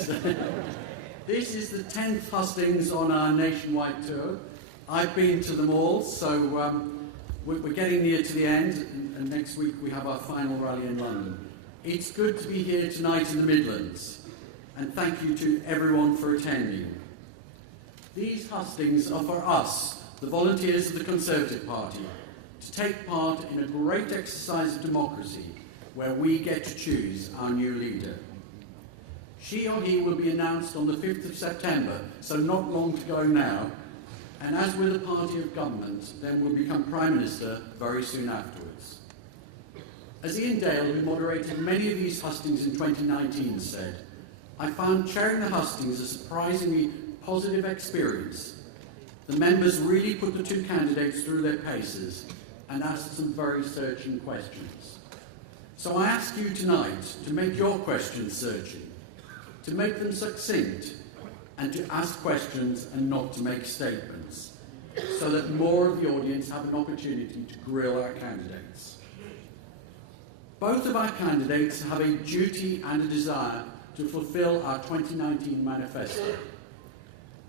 apologies. This is the 10th hustings on our nationwide tour. I've been to them all, so we're getting near to the end, and next week we have our final rally in London. It's good to be here tonight in the Midlands, and thank you to everyone for attending. These hustings are for us, the volunteers of the Conservative Party, to take part in a great exercise of democracy where we get to choose our new leader. She or he will be announced on the 5th of September, so not long to go now, and as we're the party of government, then will become Prime Minister very soon afterwards. As Ian Dale, who moderated many of these hustings in 2019, said, "I found chairing the hustings a surprisingly positive experience. The members really put the two candidates through their paces and asked some very searching questions. So I ask you tonight to make your questions searching, to make them succinct, and to ask questions and not to make statements, so that more of the audience have an opportunity to grill our candidates. Both of our candidates have a duty and a desire to fulfil our 2019 manifesto.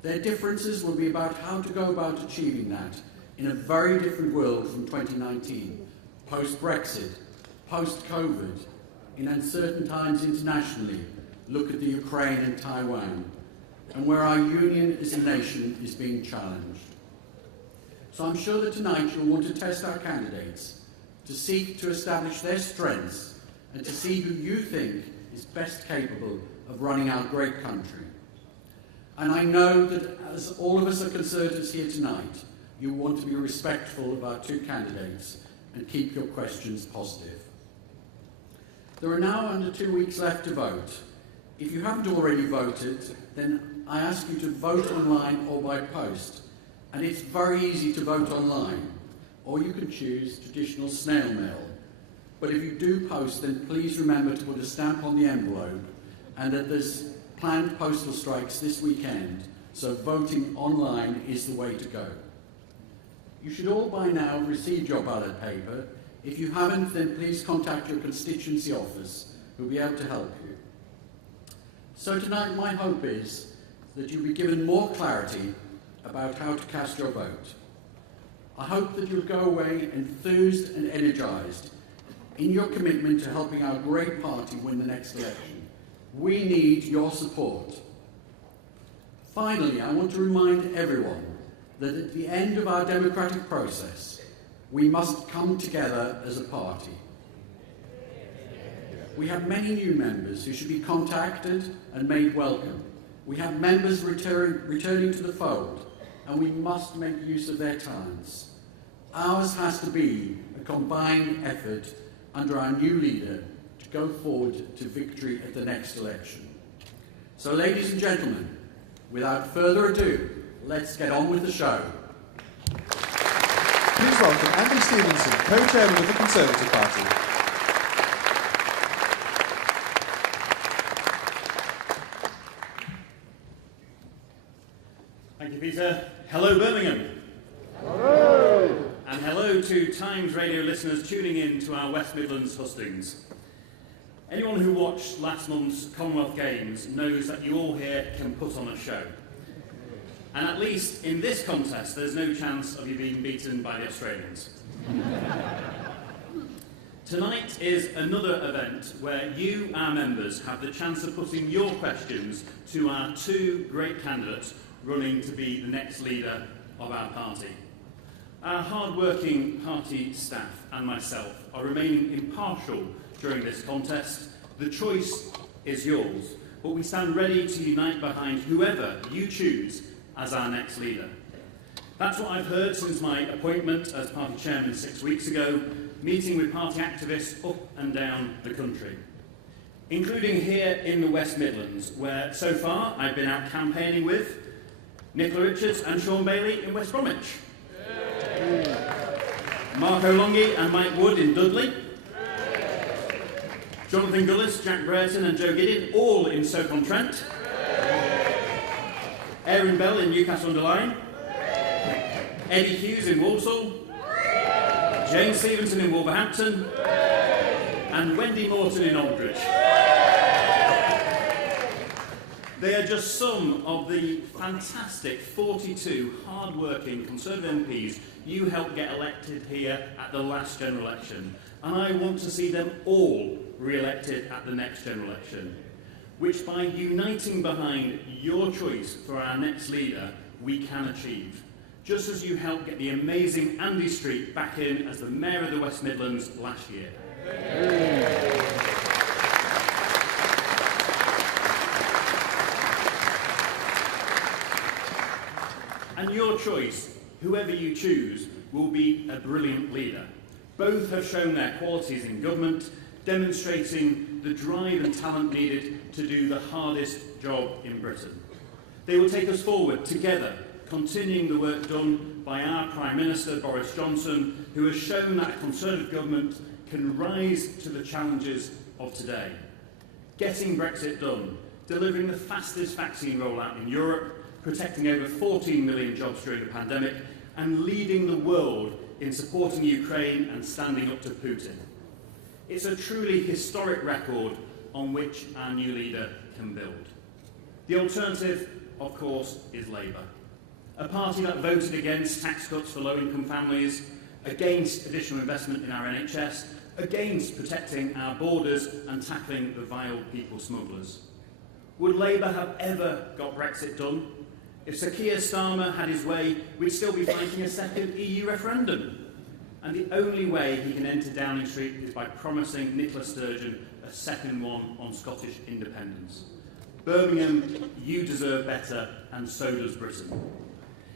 Their differences will be about how to go about achieving that in a very different world from 2019, post-Brexit, post-COVID, in uncertain times internationally. Look at the Ukraine and Taiwan, and where our union as a nation is being challenged. So I'm sure that tonight you'll want to test our candidates, to seek to establish their strengths, and to see who you think is best capable of running our great country. And I know that as all of us are Conservatives here tonight, you want to be respectful of our two candidates and keep your questions positive. There are now under 2 weeks left to vote. If you haven't already voted, then I ask you to vote online or by post. And it's very easy to vote online, or you can choose traditional snail mail. But if you do post, then please remember to put a stamp on the envelope, and that there's planned postal strikes this weekend, so voting online is the way to go. You should all by now have received your ballot paper. If you haven't, then please contact your constituency office, who will be able to help you. So tonight my hope is that you'll be given more clarity about how to cast your vote. I hope that you'll go away enthused and energised in your commitment to helping our great party win the next election. We need your support. Finally, I want to remind everyone that at the end of our democratic process, we must come together as a party. We have many new members who should be contacted and made welcome. We have members returning to the fold, and we must make use of their talents. Ours has to be a combined effort under our new leader to go forward to victory at the next election. So, ladies and gentlemen, without further ado, let's get on with the show. Please welcome Andy Stevenson, co-chairman of the Conservative Party. Thank you, Peter. Hello, Birmingham. Hello. And hello to Times Radio listeners tuning in to our West Midlands hustings. Anyone who watched last month's Commonwealth Games knows that you all here can put on a show. And at least in this contest, there's no chance of you being beaten by the Australians. Tonight is another event where you, our members, have the chance of putting your questions to our two great candidates running to be the next leader of our party. Our hard-working party staff and myself are remaining impartial during this contest. The choice is yours, but we stand ready to unite behind whoever you choose as our next leader. That's what I've heard since my appointment as party chairman 6 weeks ago, meeting with party activists up and down the country, including here in the West Midlands, where so far I've been out campaigning with Nicola Richards and Sean Bailey in West Bromwich, Marco Longhi and Mike Wood in Dudley, Jonathan Gullis, Jack Brereton and Joe Gideon, all in Stoke-on-Trent, Aaron Bell in Newcastle-under-Lyme, Eddie Hughes in Walsall, Jane Stevenson in Wolverhampton, and Wendy Morton in Aldridge. They are just some of the fantastic 42 hard-working Conservative MPs you helped get elected here at the last general election, and I want to see them all re-elected at the next general election, which by uniting behind your choice for our next leader, we can achieve. Just as you helped get the amazing Andy Street back in as the Mayor of the West Midlands last year. And your choice, whoever you choose, will be a brilliant leader. Both have shown their qualities in government, demonstrating the drive and talent needed to do the hardest job in Britain. They will take us forward together, continuing the work done by our Prime Minister, Boris Johnson, who has shown that a Conservative government can rise to the challenges of today. Getting Brexit done, delivering the fastest vaccine rollout in Europe, protecting over 14 million jobs during the pandemic, and leading the world in supporting Ukraine and standing up to Putin. It's a truly historic record on which our new leader can build. The alternative, of course, is Labour, a party that voted against tax cuts for low-income families, against additional investment in our NHS, against protecting our borders and tackling the vile people smugglers. Would Labour have ever got Brexit done? If Sir Keir Starmer had his way, we'd still be fighting a second EU referendum. And the only way he can enter Downing Street is by promising Nicola Sturgeon a second one on Scottish independence. Birmingham, you deserve better, and so does Britain.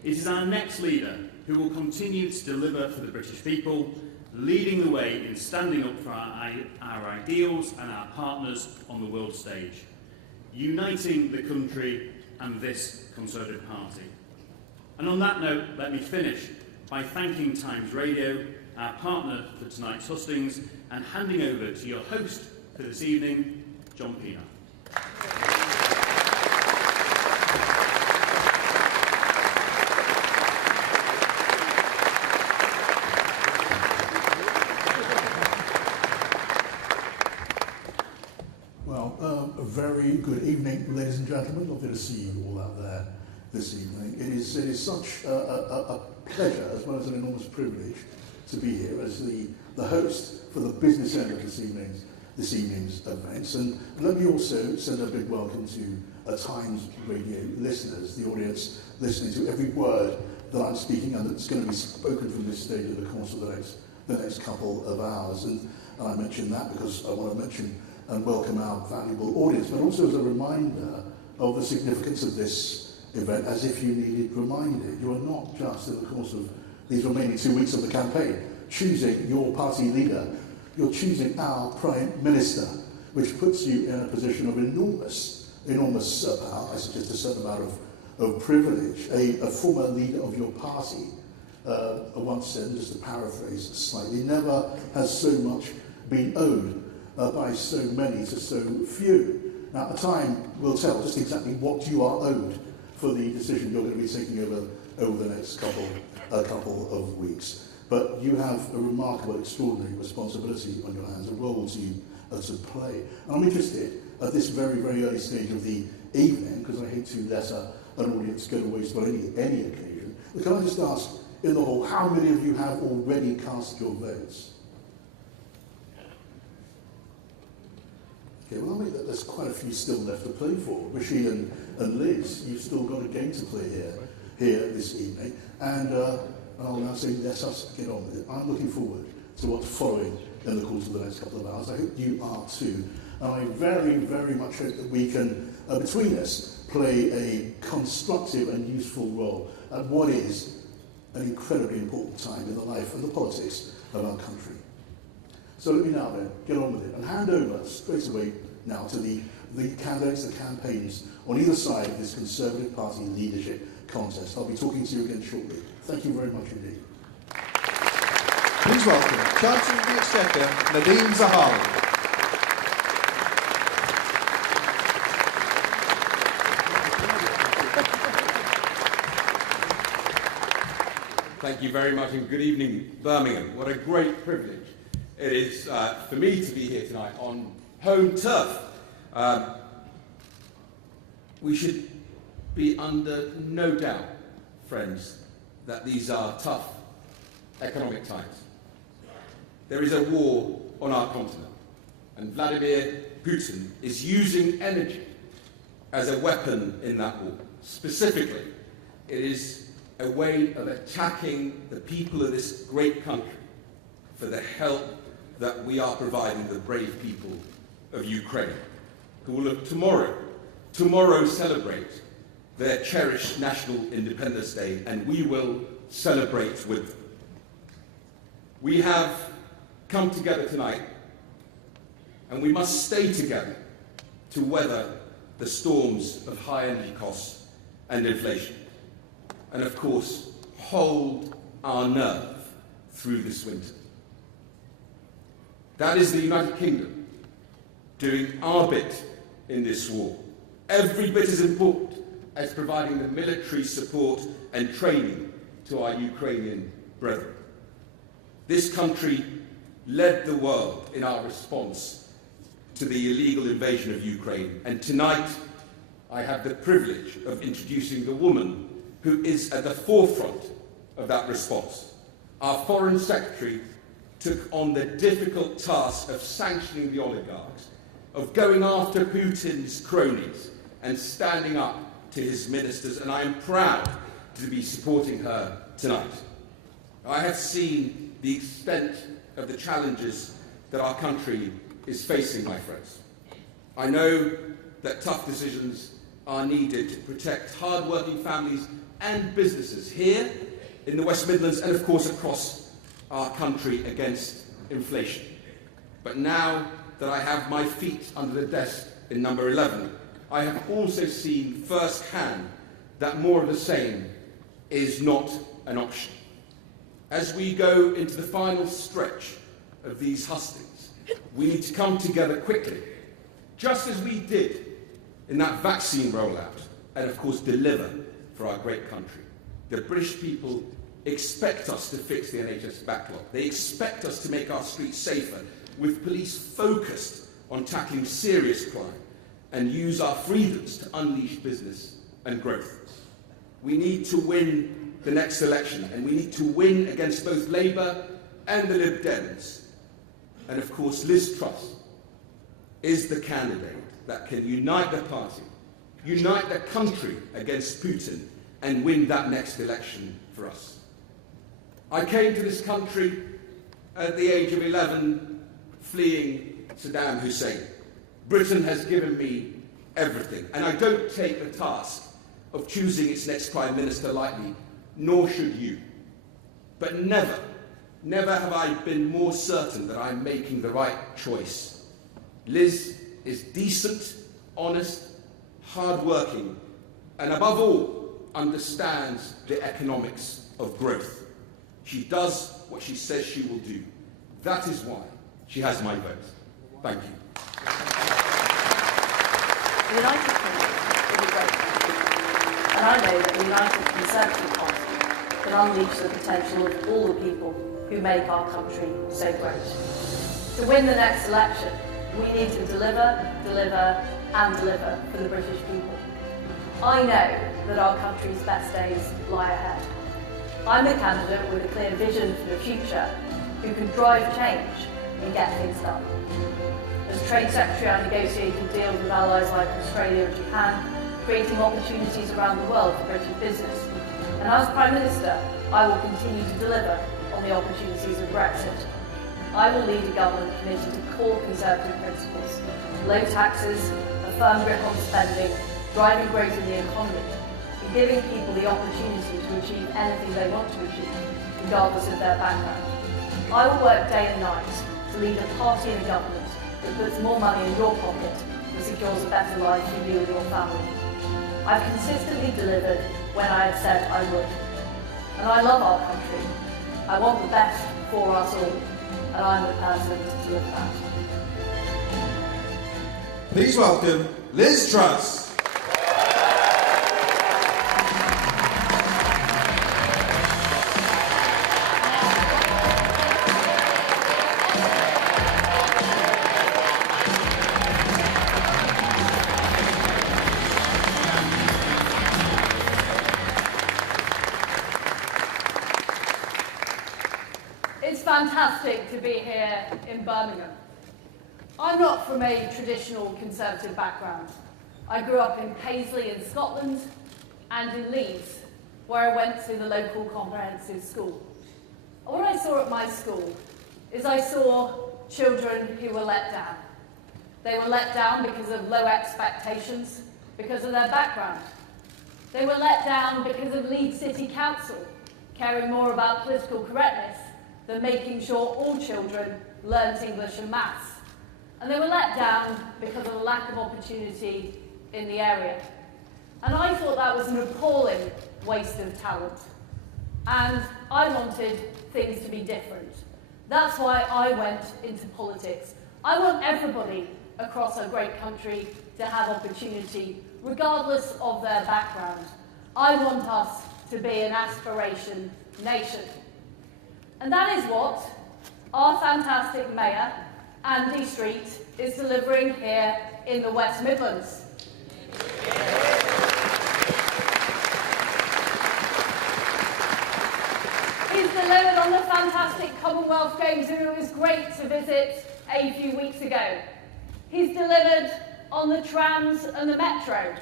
It is our next leader who will continue to deliver for the British people, leading the way in standing up for our ideals and our partners on the world stage, uniting the country and this Conservative Party. And on that note, let me finish by thanking Times Radio, our partner for tonight's hustings, and handing over to your host for this evening, John Pena. A very good evening, ladies and gentlemen. Lovely to see you all out there this evening. It is such a pleasure, as well as an enormous privilege, to be here as the host for the business end of this evening's events. And let me also send a big welcome to Times Radio listeners, the audience listening to every word that I'm speaking and that's going to be spoken from this stage in the course of the next couple of hours. And I mention that because I want to mention and welcome our valuable audience, but also as a reminder of the significance of this event, as if you needed reminded. You are not just, in the course of these remaining 2 weeks of the campaign, choosing your party leader. You're choosing our Prime Minister, which puts you in a position of enormous power, I suggest a certain amount of privilege. A former leader of your party once said, just to paraphrase slightly, never has so much been owed by so many to so few. Now, time will tell just exactly what you are owed for the decision you're going to be taking over the next couple of weeks. But you have a remarkable, extraordinary responsibility on your hands, a role to play. And I'm interested at this very, very early stage of the evening, because I hate to let an audience go to waste on any occasion. But can I just ask in the hall, how many of you have already cast your votes? Okay, well, there's quite a few still left to play for. Rishi and Liz, you've still got a game to play here this evening. And I'll now say, let us get on with it. I'm looking forward to what's following in the course of the next couple of hours. I hope you are too. And I very, very much hope that we can, between us, play a constructive and useful role at what is an incredibly important time in the life and the politics of our country. So let me now then get on with it and hand over straight away now to the candidates, the campaigns on either side of this Conservative Party leadership contest. I'll be talking to you again shortly. Thank you very much indeed. Please welcome Chancellor of the Exchequer, Nadine Zahawi. Thank you very much and good evening, Birmingham. What a great privilege it is for me to be here tonight on home turf. We should be under no doubt, friends, that these are tough economic times. There is a war on our continent, and Vladimir Putin is using energy as a weapon in that war. Specifically, it is a way of attacking the people of this great country for the help that we are providing the brave people of Ukraine, who will tomorrow celebrate their cherished National Independence Day, and we will celebrate with them. We have come together tonight, and we must stay together to weather the storms of high energy costs and inflation, and of course, hold our nerve through this winter. That is the United Kingdom doing our bit in this war, every bit as important as providing the military support and training to our Ukrainian brethren. This country led the world in our response to the illegal invasion of Ukraine, and tonight I have the privilege of introducing the woman who is at the forefront of that response. Our Foreign Secretary took on the difficult task of sanctioning the oligarchs, of going after Putin's cronies and standing up to his ministers, and I am proud to be supporting her tonight. I have seen the extent of the challenges that our country is facing, my friends. I know that tough decisions are needed to protect hard-working families and businesses here in the West Midlands and, of course, across our country against inflation. But now that I have my feet under the desk in number 11, I have also seen firsthand that more of the same is not an option. As we go into the final stretch of these hustings, we need to come together quickly, just as we did in that vaccine rollout, and of course deliver for our great country. The British people expect us to fix the NHS backlog. They expect us to make our streets safer, with police focused on tackling serious crime and use our freedoms to unleash business and growth. We need to win the next election, and we need to win against both Labour and the Lib Dems. And of course, Liz Truss is the candidate that can unite the party, unite the country against Putin, and win that next election for us. I came to this country at the age of 11, fleeing Saddam Hussein. Britain has given me everything, and I don't take the task of choosing its next Prime Minister lightly, nor should you. But never have I been more certain that I'm making the right choice. Liz is decent, honest, hard-working, and above all, understands the economics of growth. She does what she says she will do. That is why she has my vote. Thank you. The United Kingdom is a great country, and I know that the United Conservative Party can unleash the potential of all the people who make our country so great. To win the next election, we need to deliver and deliver for the British people. I know that our country's best days lie ahead. I'm a candidate with a clear vision for the future who can drive change and get things done. As Trade Secretary, I negotiated deals with allies like Australia and Japan, creating opportunities around the world for British business. And as Prime Minister, I will continue to deliver on the opportunities of Brexit. I will lead a government committed to core Conservative principles: low taxes, a firm grip on spending, driving growth in the economy, and giving people the opportunity to achieve anything they want to achieve, regardless of their background. I will work day and night to lead a party and a government that puts more money in your pocket and secures a better life for you and your family. I've consistently delivered when I have said I would. And I love our country. I want the best for us all, and I'm the person to deliver that. Please welcome Liz Truss. fantastic to be here in Birmingham. I'm not from a traditional Conservative background. I grew up in Paisley in Scotland and in Leeds, where I went to the local comprehensive school. And what I saw at my school is I saw children who were let down. They were let down because of low expectations, because of their background. They were let down because of Leeds City Council caring more about political correctness than making sure all children learnt English and maths. And they were let down because of a lack of opportunity in the area. And I thought that was an appalling waste of talent. And I wanted things to be different. That's why I went into politics. I want everybody across our great country to have opportunity, regardless of their background. I want us to be an aspiration nation. And that is what our fantastic Mayor, Andy Street, is delivering here in the West Midlands. He's delivered on the fantastic Commonwealth Games, who it was great to visit a few weeks ago. He's delivered on the trams and the metro.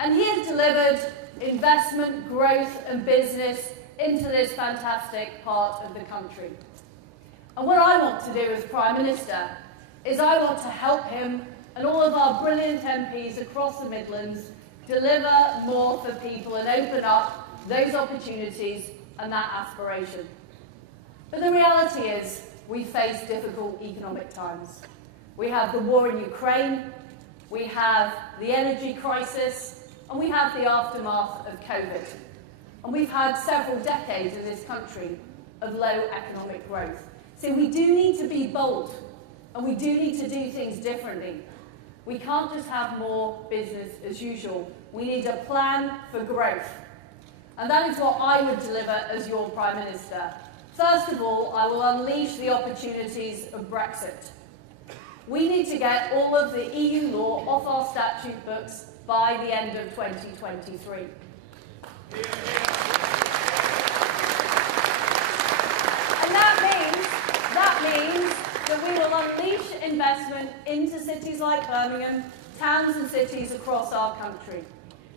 And he has delivered investment, growth and business into this fantastic part of the country. And what I want to do as Prime Minister is I want to help him and all of our brilliant MPs across the Midlands deliver more for people and open up those opportunities and that aspiration. But the reality is we face difficult economic times. We have the war in Ukraine, we have the energy crisis, and we have the aftermath of COVID. And we've had several decades in this country of low economic growth. So we do need to be bold, and we do need to do things differently. We can't just have more business as usual. We need a plan for growth. And that is what I would deliver as your Prime Minister. First of all, I will unleash the opportunities of Brexit. We need to get all of the EU law off our statute books by the end of 2023. And that means that we will unleash investment into cities like Birmingham, towns and cities across our country.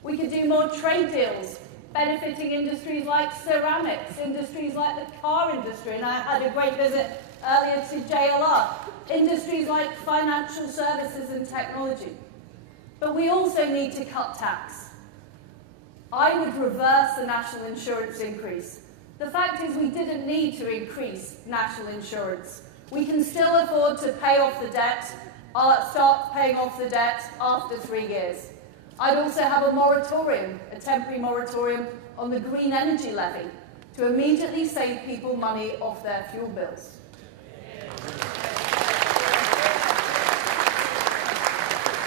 We could do more trade deals, benefiting industries like ceramics, industries like the car industry, and I had a great visit earlier to JLR, industries like financial services and technology. But we also need to cut tax. I would reverse the national insurance increase. The fact is we didn't need to increase national insurance. We can still afford to pay off the debt, start paying off the debt after 3 years. I'd also have a moratorium, a temporary moratorium on the green energy levy to immediately save people money off their fuel bills.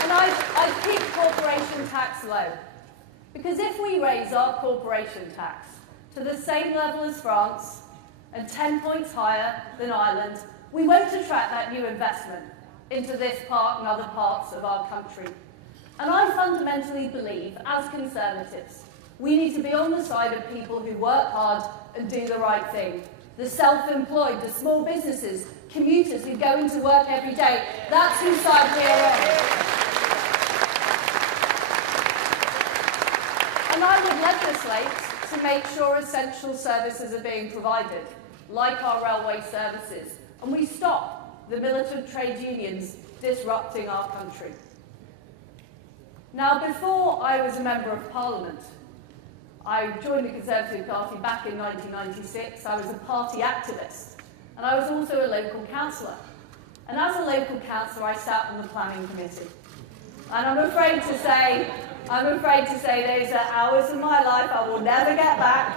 And I'd keep corporation tax low. Because if we raise our corporation tax to the same level as France and 10 points higher than Ireland, we won't attract that new investment into this part and other parts of our country. And I fundamentally believe, as Conservatives, we need to be on the side of people who work hard and do the right thing. The self-employed, the small businesses, commuters who go into work every day. That's whose side we're on. And I would legislate to make sure essential services are being provided, like our railway services, and we stop the militant trade unions disrupting our country. Now, before I was a Member of Parliament, I joined the Conservative Party back in 1996. I was a party activist, and I was also a local councillor. And as a local councillor, I sat on the planning committee. And I'm afraid to say those are hours of my life I will never get back,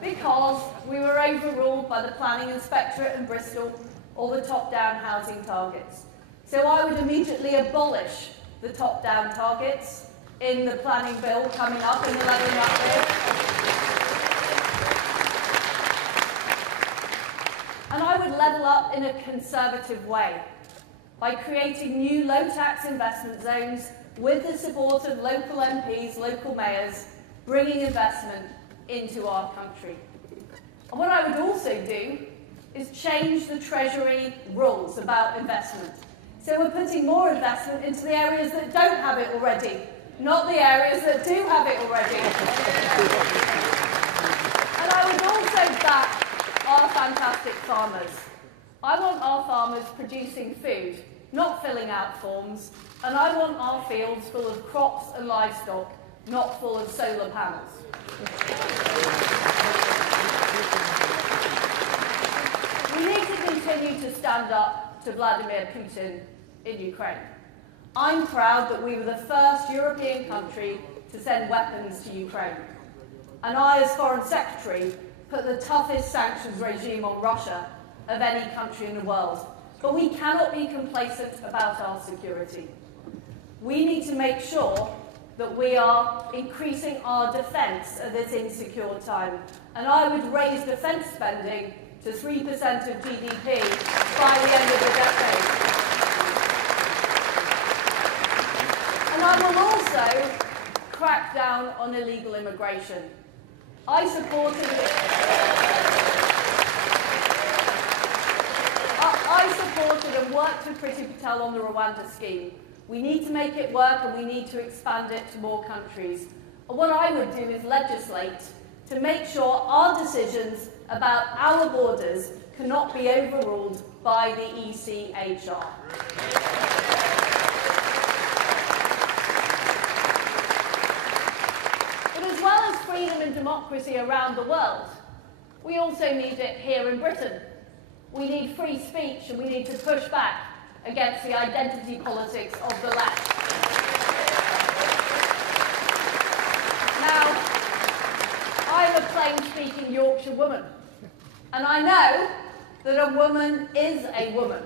because we were overruled by the planning inspectorate in Bristol or the top-down housing targets. So I would immediately abolish the top-down targets in the planning bill coming up in the levelling up bill. And I would level up in a Conservative way by creating new low-tax investment zones with the support of local MPs, local mayors, bringing investment into our country. And what I would also do is change the Treasury rules about investment. So we're putting more investment into the areas that don't have it already, not the areas that do have it already. And I would also back our fantastic farmers. I want our farmers producing food, not filling out forms, and I want our fields full of crops and livestock, not full of solar panels. We need to continue to stand up to Vladimir Putin in Ukraine. I'm proud that we were the first European country to send weapons to Ukraine. And I, as Foreign Secretary, put the toughest sanctions regime on Russia of any country in the world. But we cannot be complacent about our security. We need to make sure that we are increasing our defence at this insecure time. And I would raise defence spending to 3% of GDP by the end of the decade. And I will also crack down on illegal immigration. I supported and worked with Priti Patel on the Rwanda scheme. We need to make it work and we need to expand it to more countries. And what I would do is legislate to make sure our decisions about our borders cannot be overruled by the ECHR. But as well as freedom and democracy around the world, we also need it here in Britain. We need free speech and we need to push back against the identity politics of the left. Now, I'm a plain-speaking Yorkshire woman, and I know that a woman is a woman.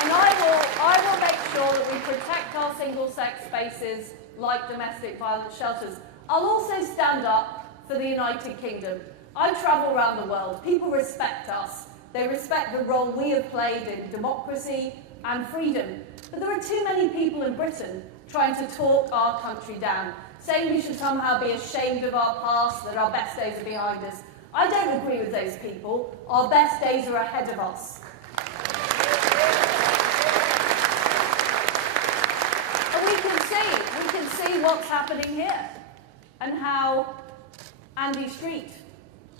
And I will make sure that we protect our single-sex spaces like domestic violence shelters. I'll also stand up for the United Kingdom. I travel around the world. People respect us. They respect the role we have played in democracy and freedom. But there are too many people in Britain trying to talk our country down, saying we should somehow be ashamed of our past, that our best days are behind us. I don't agree with those people. Our best days are ahead of us. And we can see what's happening here and how Andy Street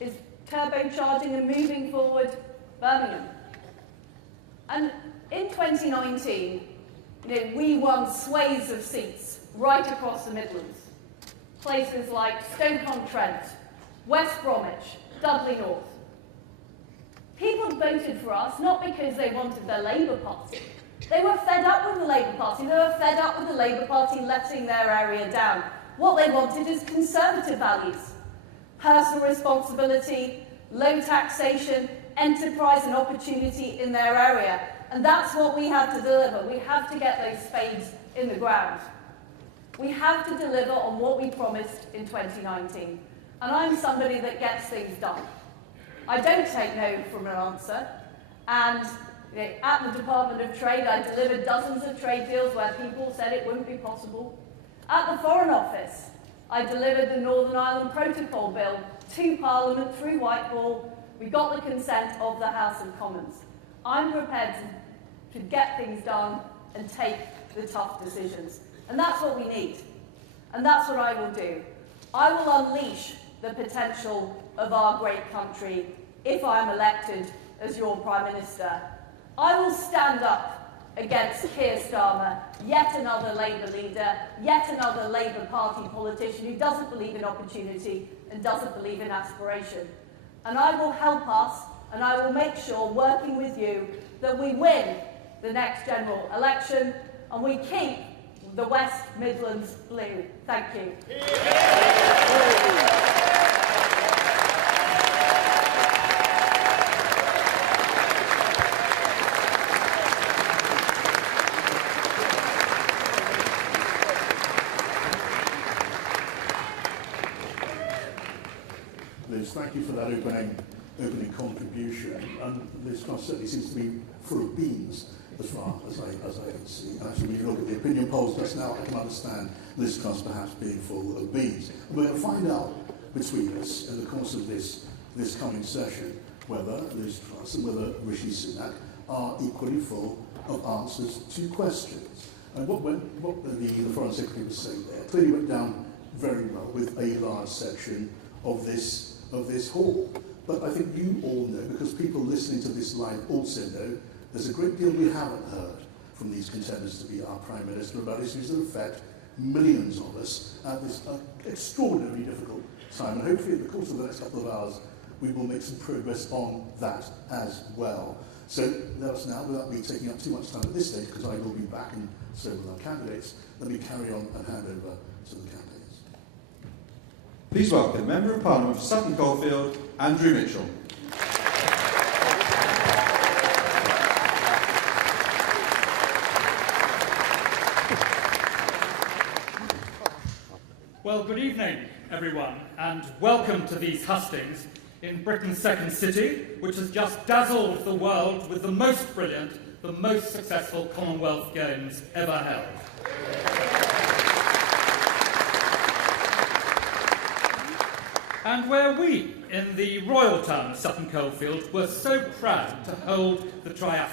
is turbocharging and moving forward Birmingham. And in 2019, we won swathes of seats right across the Midlands. Places like Stoke-on-Trent, West Bromwich, Dudley North. People voted for us not because they wanted the Labour Party. They were fed up with the Labour Party. They were fed up with the Labour Party letting their area down. What they wanted is Conservative values. Personal responsibility, low taxation, enterprise and opportunity in their area. And that's what we have to deliver. We have to get those spades in the ground. We have to deliver on what we promised in 2019. And I'm somebody that gets things done. I don't take no from an answer. And at the Department of Trade, I delivered dozens of trade deals where people said it wouldn't be possible. At the Foreign Office, I delivered the Northern Ireland Protocol Bill to Parliament through Whitehall. We got the consent of the House of Commons. I'm prepared to get things done and take the tough decisions. And that's what we need. And that's what I will do. I will unleash the potential of our great country if I'm elected as your Prime Minister. I will stand up against Keir Starmer, yet another Labour leader, yet another Labour Party politician who doesn't believe in opportunity and doesn't believe in aspiration. And I will help us, and I will make sure, working with you, that we win the next general election and we keep the West Midlands blue. Thank you. Liz, thank you for that opening contribution. And Liz Truss certainly seems to be full of beans as far as I can see. And actually, when you look at the opinion polls just now, I can understand Liz Truss perhaps being full of beans. And we're going to find out between us in the course of this coming session, whether Liz Truss and whether Rishi Sunak are equally full of answers to questions. And what the Foreign Secretary was saying there clearly went down very well with a large section of this hall. But I think you all know, because people listening to this live also know, there's a great deal we haven't heard from these contenders to be our Prime Minister about issues that affect millions of us at this extraordinarily difficult time. And hopefully in the course of the next couple of hours, we will make some progress on that as well. So let us now, without me taking up too much time at this stage, because I will be back and so will our candidates, let me carry on and hand over to the candidates. Please welcome Member of Parliament for Sutton Coldfield, Andrew Mitchell. Well, good evening, everyone, and welcome to these hustings in Britain's second city, which has just dazzled the world with the most brilliant, the most successful Commonwealth Games ever held. And where we, in the royal town of Sutton Coldfield, were so proud to hold the triathlon.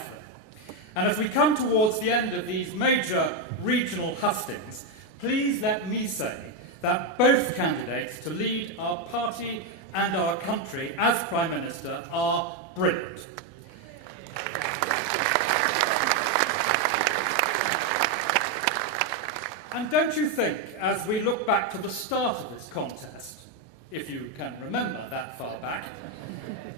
And as we come towards the end of these major regional hustings, please let me say that both candidates to lead our party and our country as Prime Minister are brilliant. And don't you think, as we look back to the start of this contest, if you can remember that far back,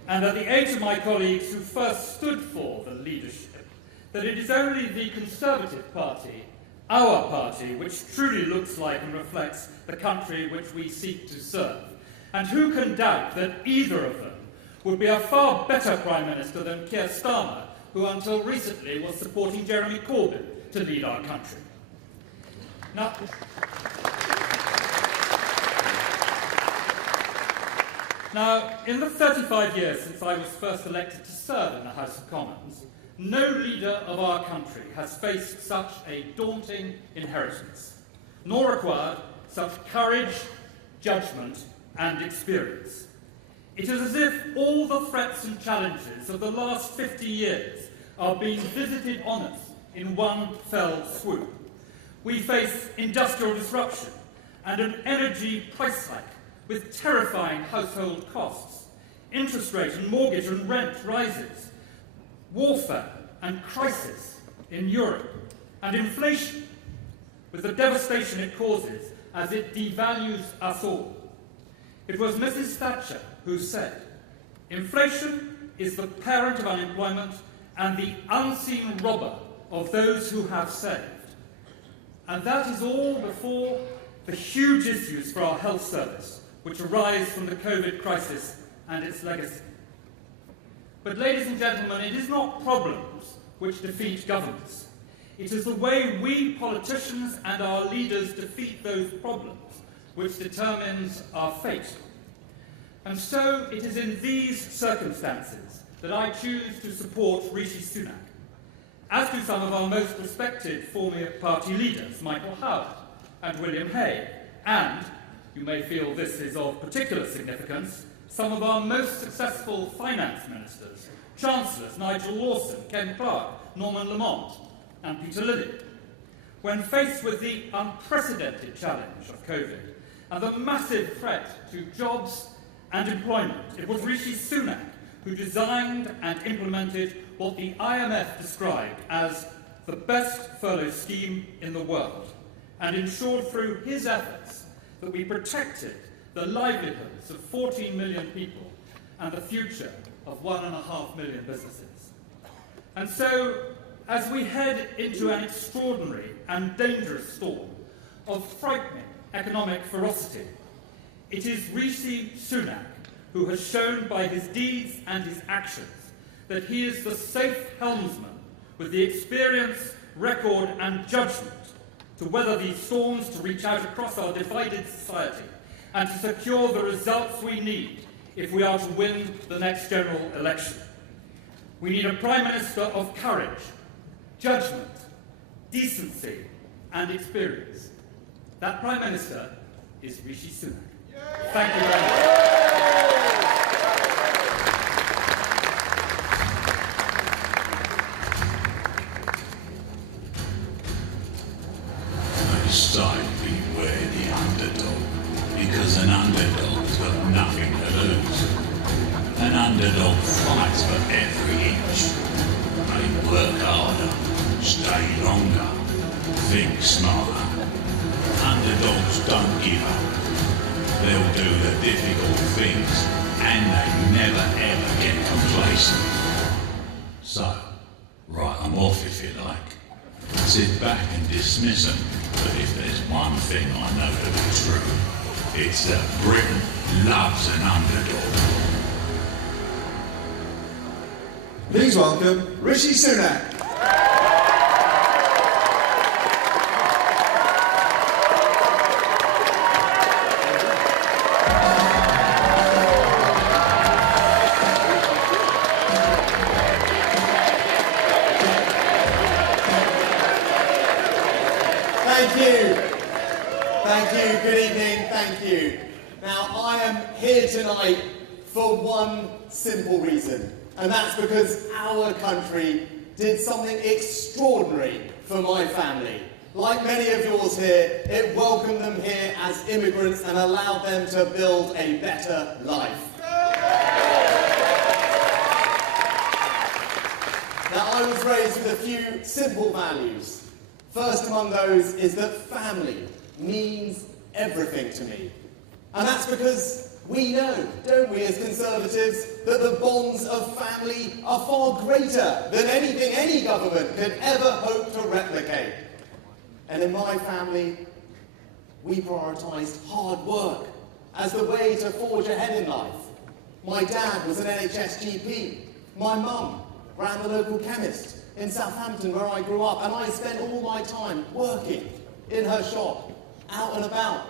and at the age of my colleagues who first stood for the leadership, that it is only the Conservative Party, our party, which truly looks like and reflects the country which we seek to serve. And who can doubt that either of them would be a far better Prime Minister than Keir Starmer, who until recently was supporting Jeremy Corbyn to lead our country. Now, in the 35 years since I was first elected to serve in the House of Commons, no leader of our country has faced such a daunting inheritance, nor required such courage, judgment, and experience. It is as if all the threats and challenges of the last 50 years are being visited on us in one fell swoop. We face industrial disruption and an energy price hike with terrifying household costs, interest rate and mortgage and rent rises, warfare and crisis in Europe, and inflation, with the devastation it causes as it devalues us all. It was Mrs. Thatcher who said, "Inflation is the parent of unemployment and the unseen robber of those who have saved." And that is all before the huge issues for our health service, which arise from the COVID crisis and its legacy. But, ladies and gentlemen, it is not problems which defeat governments. It is the way we politicians and our leaders defeat those problems which determines our fate. And so it is in these circumstances that I choose to support Rishi Sunak, as do some of our most respected former party leaders, Michael Howard and William Hague, and, you may feel this is of particular significance, some of our most successful finance ministers, Chancellors Nigel Lawson, Ken Clarke, Norman Lamont, and Peter Lilly. When faced with the unprecedented challenge of COVID and the massive threat to jobs and employment, it was Rishi Sunak who designed and implemented what the IMF described as the best furlough scheme in the world, and ensured through his efforts that we protected the livelihoods of 14 million people and the future of 1.5 million businesses. And so, as we head into an extraordinary and dangerous storm of frightening economic ferocity, it is Rishi Sunak who has shown by his deeds and his actions that he is the safe helmsman with the experience, record and judgment to weather these storms, to reach out across our divided society and to secure the results we need if we are to win the next general election. We need a Prime Minister of courage, judgment, decency and experience. That Prime Minister is Rishi Sunak. Thank you very much. They say beware the underdog, because an underdog's got nothing to lose. An underdog fights for every inch. They work harder, stay longer, think smarter. Underdogs don't give up. They'll do the difficult things, and they never ever get complacent. So, write them off if you like. Sit back and dismiss them, but if there's one thing I know to be true, it's that Britain loves an underdog. Please welcome Rishi Sunak. Thank you, good evening, thank you. Now, I am here tonight for one simple reason, and that's because our country did something extraordinary for my family. Like many of yours here, it welcomed them here as immigrants and allowed them to build a better life. Now, I was raised with a few simple values. First among those is that family means everything to me. And that's because we know, don't we, as Conservatives, that the bonds of family are far greater than anything any government could ever hope to replicate. And in my family, we prioritised hard work as the way to forge ahead in life. My dad was an NHS GP. My mum ran the local chemist in Southampton, where I grew up, and I spent all my time working in her shop, out and about,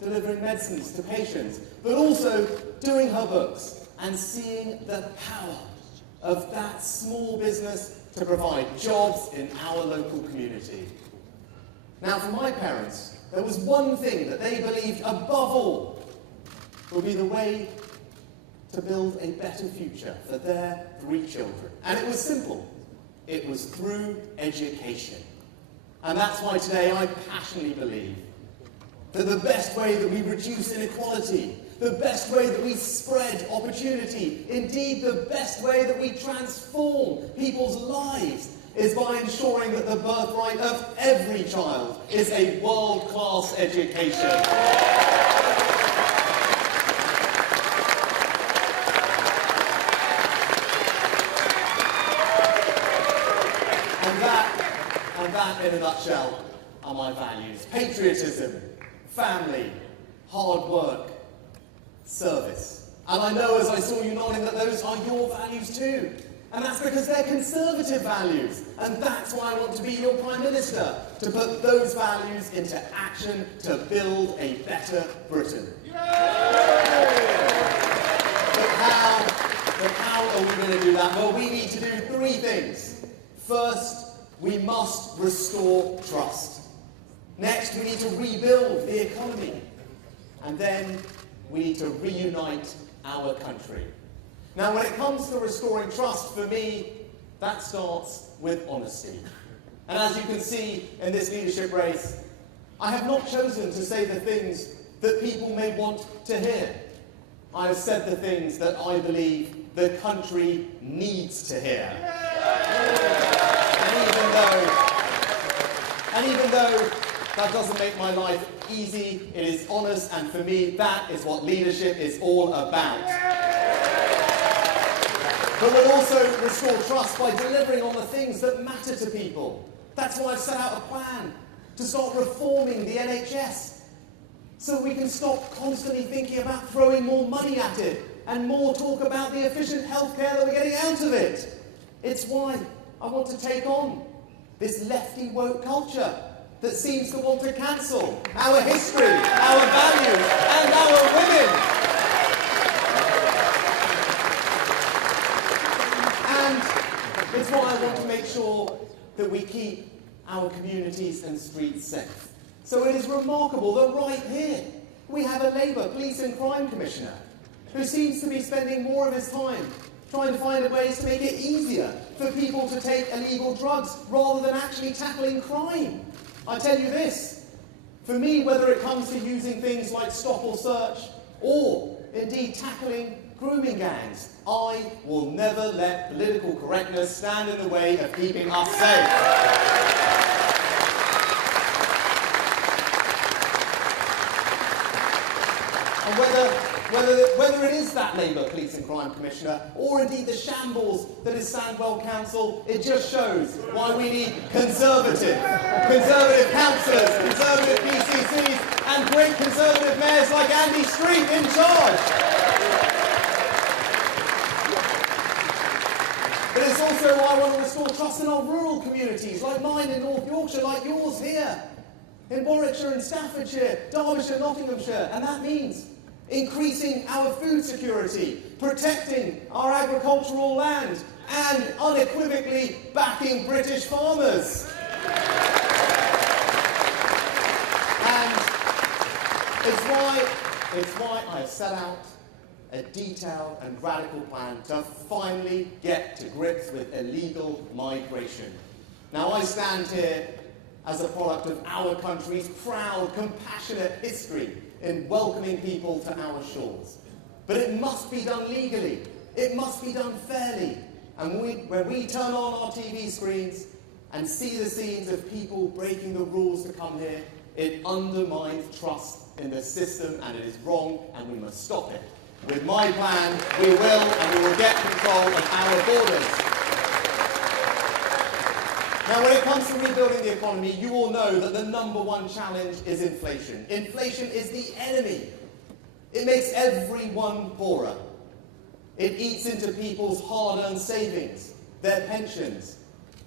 delivering medicines to patients, but also doing her books and seeing the power of that small business to provide jobs in our local community. Now, for my parents, there was one thing that they believed above all would be the way to build a better future for their 3 children. And it was simple. It was through education. And that's why today I passionately believe that the best way that we reduce inequality, the best way that we spread opportunity, indeed the best way that we transform people's lives is by ensuring that the birthright of every child is a world-class education. And that, in a nutshell, are my values. Patriotism, family, hard work, service. And I know, as I saw you nodding, that those are your values too. And that's because they're Conservative values. And that's why I want to be your Prime Minister, to put those values into action to build a better Britain. But how are we going to do that? Well, we need to do 3 things. First, we must restore trust. Next, we need to rebuild the economy. And then we need to reunite our country. Now, when it comes to restoring trust, for me, that starts with honesty. And as you can see in this leadership race, I have not chosen to say the things that people may want to hear. I have said the things that I believe the country needs to hear. And even though that doesn't make my life easy, it is honest, and for me, that is what leadership is all about. But we'll also restore trust by delivering on the things that matter to people. That's why I've set out a plan to start reforming the NHS, so we can stop constantly thinking about throwing more money at it and more talk about the efficient healthcare that we're getting out of it. It's why I want to take on this lefty woke culture that seems to want to cancel our history, our values, and our women. And it's why I want to make sure that we keep our communities and streets safe. So it is remarkable that right here, We have a Labour Police and Crime Commissioner who seems to be spending more of his time trying to find ways to make it easier for people to take illegal drugs rather than actually tackling crime. I tell you this, for me, whether it comes to using things like stop or search or indeed tackling grooming gangs, I will never let political correctness stand in the way of keeping us safe. And whether it is that Labour Police and Crime Commissioner or indeed the shambles that is Sandwell Council, it just shows why we need conservative councillors, conservative PCCs and great conservative mayors like Andy Street in charge. But it's also why I want to restore trust in our rural communities, like mine in North Yorkshire, like yours here, in Warwickshire and Staffordshire, Derbyshire, Nottinghamshire, and that means increasing our food security, protecting our agricultural land, and unequivocally backing British farmers. And it's why I have set out a detailed and radical plan to finally get to grips with illegal migration. Now, I stand here as a product of our country's proud, compassionate history in welcoming people to our shores. But it must be done legally. It must be done fairly. And when we turn on our TV screens and see the scenes of people breaking the rules to come here, it undermines trust in the system, and it is wrong, and we must stop it. With my plan, we will get control of our borders. Now, when it comes to rebuilding the economy, you all know that the number one challenge is inflation. Inflation is the enemy. It makes everyone poorer. It eats into people's hard-earned savings, their pensions.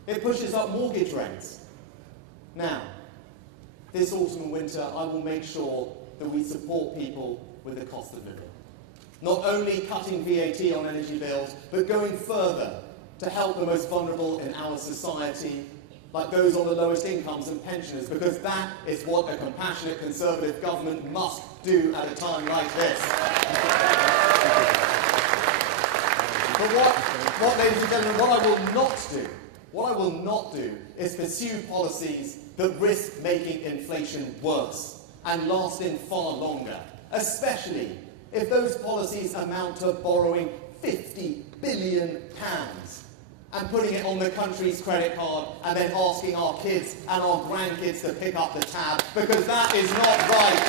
It pushes up mortgage rates. Now, this autumn and winter, I will make sure that we support people with the cost of living. Not only cutting VAT on energy bills, but going further to help the most vulnerable in our society, like those on the lowest incomes and pensioners, because that is what a compassionate Conservative government must do at a time like this. But ladies and gentlemen, what I will not do is pursue policies that risk making inflation worse and lasting far longer, especially if those policies amount to borrowing £50 billion and putting it on the country's credit card and then asking our kids and our grandkids to pick up the tab, because that is not right.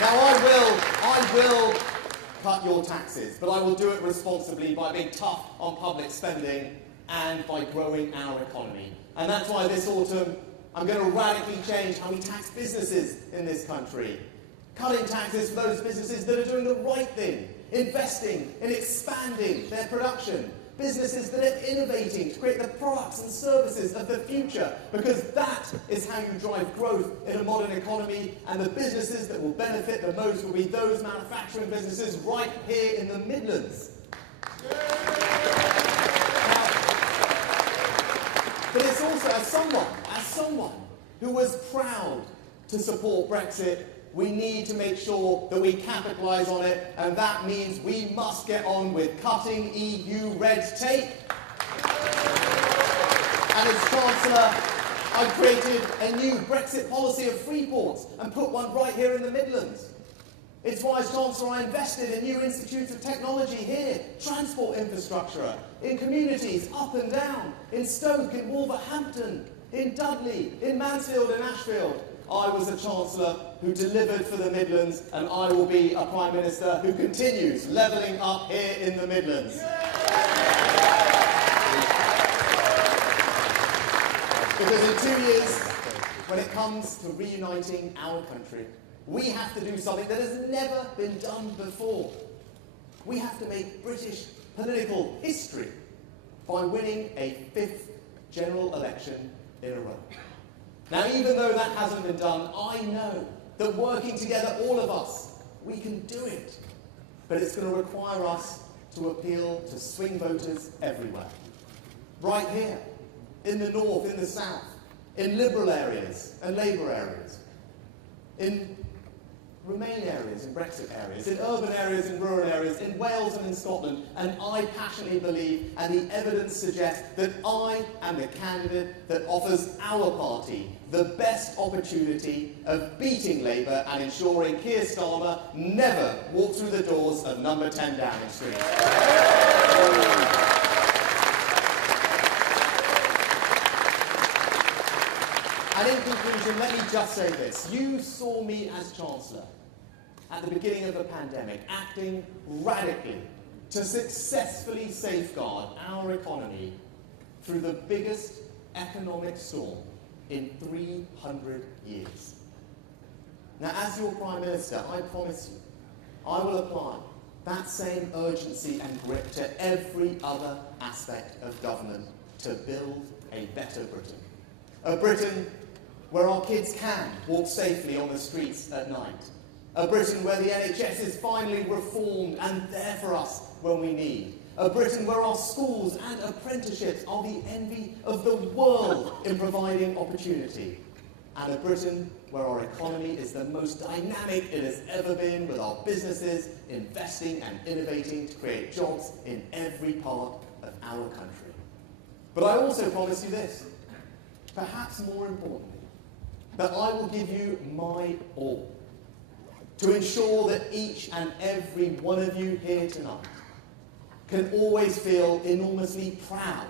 Now, I will cut your taxes, but I will do it responsibly by being tough on public spending and by growing our economy. And that's why this autumn I'm going to radically change how we tax businesses in this country. Cutting taxes for those businesses that are doing the right thing, investing in expanding their production, businesses that are innovating to create the products and services of the future, because that is how you drive growth in a modern economy, and the businesses that will benefit the most will be those manufacturing businesses right here in the Midlands. But it's also, as someone who was proud to support Brexit, we need to make sure that we capitalise on it, and that means we must get on with cutting EU red tape. And as Chancellor, I created a new Brexit policy of free ports and put one right here in the Midlands. It's why, as Chancellor, I invested in new institutes of technology here, transport infrastructure, in communities up and down, in Stoke, in Wolverhampton, in Dudley, in Mansfield and Ashfield. I was a Chancellor who delivered for the Midlands, and I will be a Prime Minister who continues levelling up here in the Midlands. Because in 2 years, when it comes to reuniting our country, we have to do something that has never been done before. We have to make British political history by winning a 5th general election in a row. Now, even though that hasn't been done, I know that working together, all of us, we can do it. But it's going to require us to appeal to swing voters everywhere. Right here, in the north, in the south, in Liberal areas and Labour areas, in Remain areas and Brexit areas, in urban areas and rural areas, in Wales and in Scotland, and I passionately believe, and the evidence suggests, that I am the candidate that offers our party the best opportunity of beating Labour and ensuring Keir Starmer never walks through the doors of number 10 Downing Street. And in conclusion, let me just say this. You saw me as Chancellor at the beginning of the pandemic, acting radically to successfully safeguard our economy through the biggest economic storm in 300 years. Now, as your Prime Minister, I promise you, I will apply that same urgency and grip to every other aspect of government to build a better Britain. A Britain where our kids can walk safely on the streets at night. A Britain where the NHS is finally reformed and there for us when we need. A Britain where our schools and apprenticeships are the envy of the world in providing opportunity. And a Britain where our economy is the most dynamic it has ever been, with our businesses investing and innovating to create jobs in every part of our country. But I also promise you this, perhaps more importantly, that I will give you my all to ensure that each and every one of you here tonight can always feel enormously proud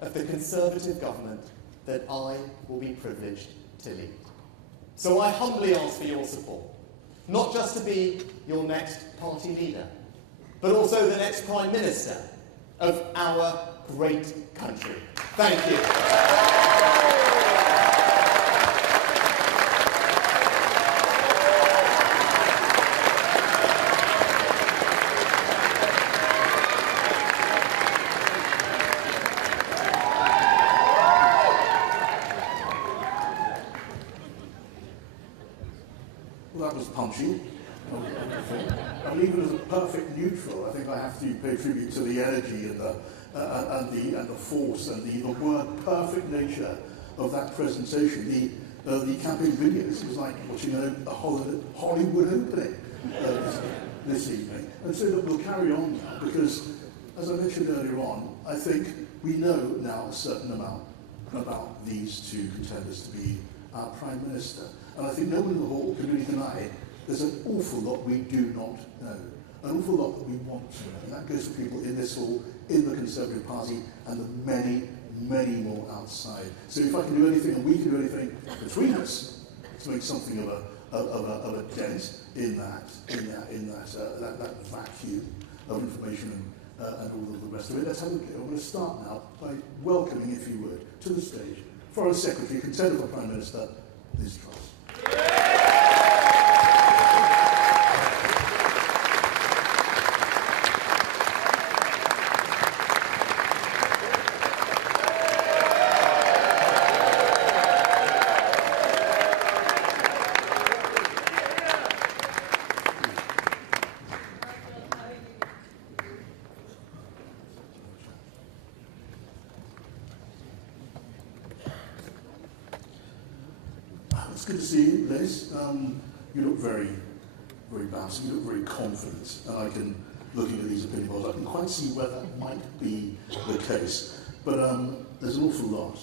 of the Conservative government that I will be privileged to lead. So I humbly ask for your support, not just to be your next party leader, but also the next Prime Minister of our great country. Thank you. That was punchy. And even as a perfect neutral, I think I have to pay tribute to the energy and the force and the word perfect nature of that presentation. The campaign videos was like watching a Hollywood opening this evening. And so that we'll carry on now, because as I mentioned earlier on, I think we know now a certain amount about these two contenders to be our Prime Minister. And I think no one in the hall can really deny there's an awful lot we do not know, an awful lot that we want to know. And that goes for people in this hall, in the Conservative Party, and the many, many more outside. So if I can do anything, and we can do anything between us to make something of a dent in that vacuum of information and all of the rest of it, let's have a look. I'm going to start now by welcoming, if you would, to the stage, Foreign Secretary, contender for Prime Minister, Liz Truss. It's good to see you, Liz. You look very, very bouncing. You look very confident. And I can, looking at these opinion polls, I can quite see where that might be the case. But there's an awful lot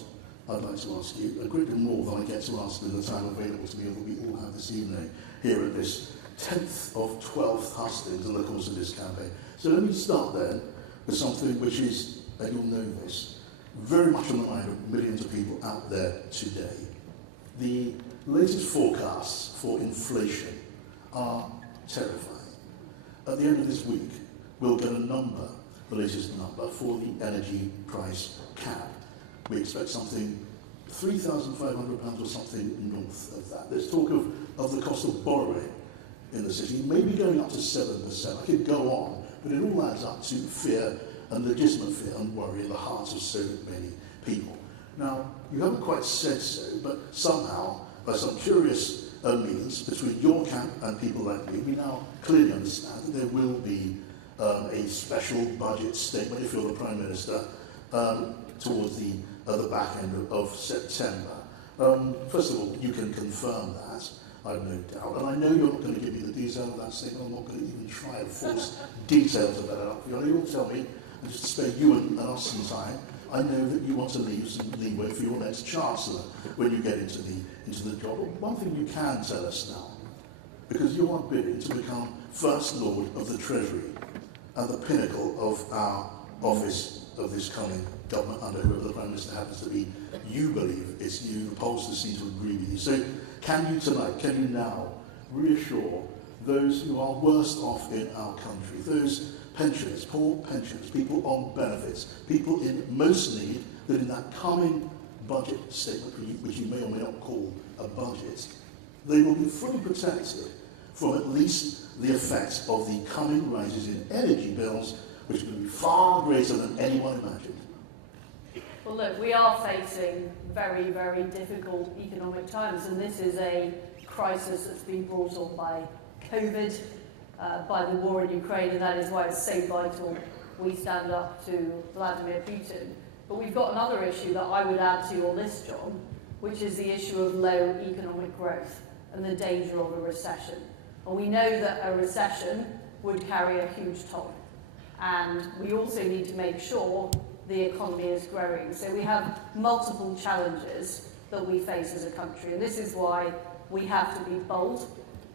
I'd like to ask you, a great deal more than I get to ask in the time available to me, that we all have this evening here at this 10th of 12th hustings in the course of this campaign. So let me start then with something which is, and you'll know this, very much on the mind of millions of people out there today. The latest forecasts for inflation are terrifying. At the end of this week, we'll get a number, the latest number, for the energy price cap. We expect something £3,500 or something north of that. There's talk of the cost of borrowing in the city, maybe going up to 7%. I could go on, but it all adds up to fear and legitimate fear and worry in the hearts of so many people. Now, you haven't quite said so, but somehow, by some curious means, between your camp and people like me, we now clearly understand that there will be a special budget statement, if you're the Prime Minister, towards the back end of September. First of all, you can confirm that, I've no doubt, and I know you're not going to give me the detail of that statement. I'm not going to even try and force details of that out for you. I know you'll tell me, and just to spare you and us some time, I know that you want to leave some leeway for your next Chancellor when you get into the job. But one thing you can tell us now, because you are bidding to become First Lord of the Treasury and the pinnacle of our office of this coming government under whoever the Prime Minister happens to be, you believe it's you, the pollsters seem to agree with you. So can you tonight, can you now reassure those who are worst off in our country, those pensioners, poor pensioners, people on benefits, people in most need, that in that coming budget statement, which you may or may not call a budget, they will be fully protected from at least the effects of the coming rises in energy bills, which will be far greater than anyone imagined? Well, look, we are facing very, very difficult economic times, and this is a crisis that's been brought on by COVID, by the war in Ukraine, and that is why it's so vital we stand up to Vladimir Putin. But we've got another issue that I would add to your list, John, which is the issue of low economic growth and the danger of a recession. And we know that a recession would carry a huge toll. And we also need to make sure the economy is growing. So we have multiple challenges that we face as a country. And this is why we have to be bold.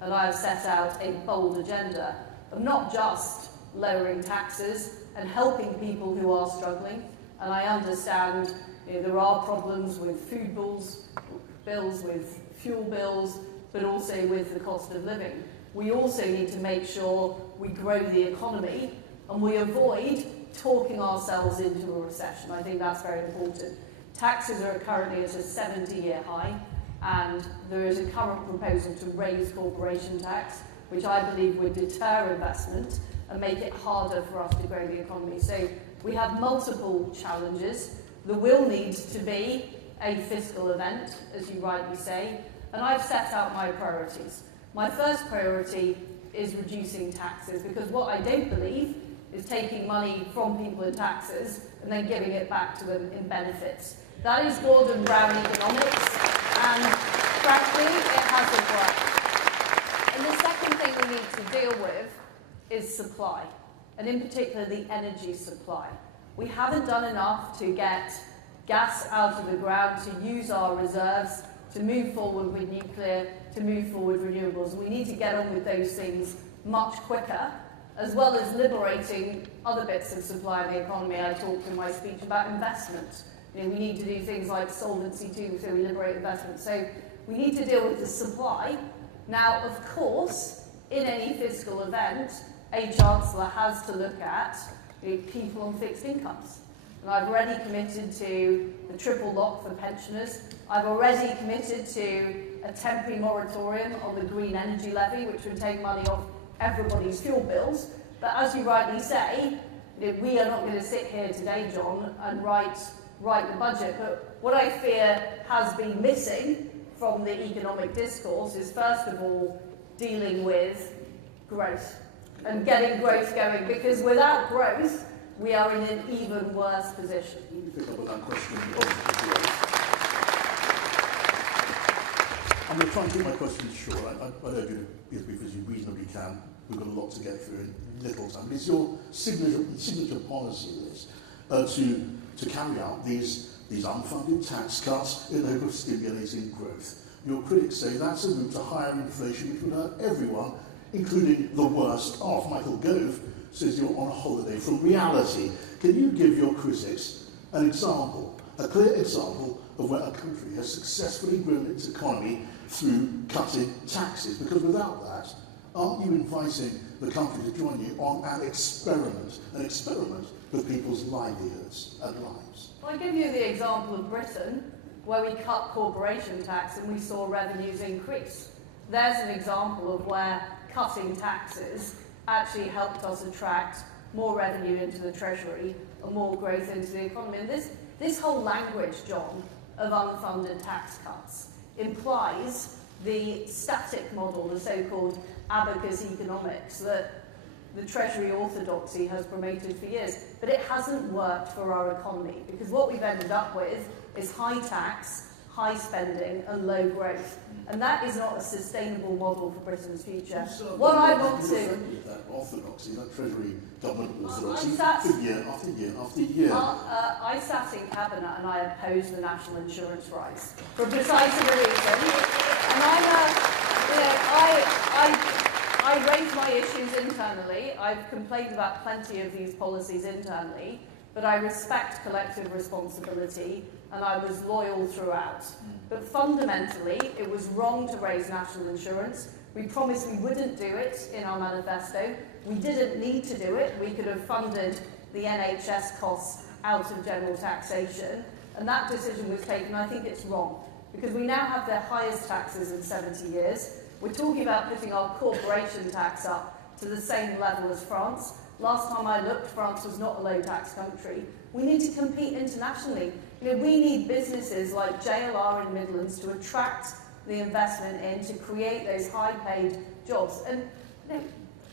And I have set out a bold agenda of not just lowering taxes and helping people who are struggling. And I understand there are problems with food bills, with fuel bills, but also with the cost of living. We also need to make sure we grow the economy and we avoid talking ourselves into a recession. I think that's very important. Taxes are currently at a 70-year high, and there is a current proposal to raise corporation tax, which I believe would deter investment and make it harder for us to grow the economy. So we have multiple challenges. There will need to be a fiscal event, as you rightly say, and I've set out my priorities. My first priority is reducing taxes, because what I don't believe is taking money from people in taxes and then giving it back to them in benefits. That is Gordon Brown economics, and frankly, it hasn't worked. And the second thing we need to deal with is supply, and in particular the energy supply. We haven't done enough to get gas out of the ground, to use our reserves, to move forward with nuclear, to move forward with renewables. We need to get on with those things much quicker, as well as liberating other bits of supply in the economy. I talked in my speech about investment. We need to do things like Solvency II, so we liberate investment. So we need to deal with the supply. Now, of course, in any fiscal event, a Chancellor has to look at people on fixed incomes. And I've already committed to the triple lock for pensioners. I've already committed to a temporary moratorium on the green energy levy, which would take money off everybody's fuel bills. But as you rightly say, we are not going to sit here today, John, and write the budget. But what I fear has been missing from the economic discourse is, first of all, dealing with growth and getting growth going, because without growth, we are in an even worse position. Let me pick up on that question. I'm going to try and keep my questions short. I know you be as brief as you reasonably can. We've got a lot to get through in little time. But it's your signature policy, Liz, to carry out these unfunded tax cuts in hope of stimulating growth. Your critics say that's a route to higher inflation, which would hurt everyone, including the worst off. Michael Gove says you're on a holiday from reality. Can you give your critics an example, a clear example of where a country has successfully grown its economy through cutting taxes? Because without that, aren't you inviting the country to join you on an experiment with people's livelihoods and lives? Well, I give you the example of Britain, where we cut corporation tax and we saw revenues increase. There's an example of where cutting taxes actually helped us attract more revenue into the Treasury and more growth into the economy. And this whole language, John, of unfunded tax cuts implies the static model, the so-called abacus economics that the Treasury orthodoxy has promoted for years. But it hasn't worked for our economy, because what we've ended up with is high tax, high spending and low growth. And that is not a sustainable model for Britain's future. What I want to... That orthodoxy, that Treasury government orthodoxy, year after year after year. I sat in Cabinet and I opposed the national insurance rise for precisely the reason. And I raise my issues internally. I've complained about plenty of these policies internally, but I respect collective responsibility and I was loyal throughout. But fundamentally, it was wrong to raise national insurance. We promised we wouldn't do it in our manifesto. We didn't need to do it. We could have funded the NHS costs out of general taxation. And that decision was taken. I think it's wrong because we now have the highest taxes in 70 years. We're talking about putting our corporation tax up to the same level as France. Last time I looked, France was not a low-tax country. We need to compete internationally. We need businesses like JLR in Midlands to attract the investment in, to create those high-paid jobs. And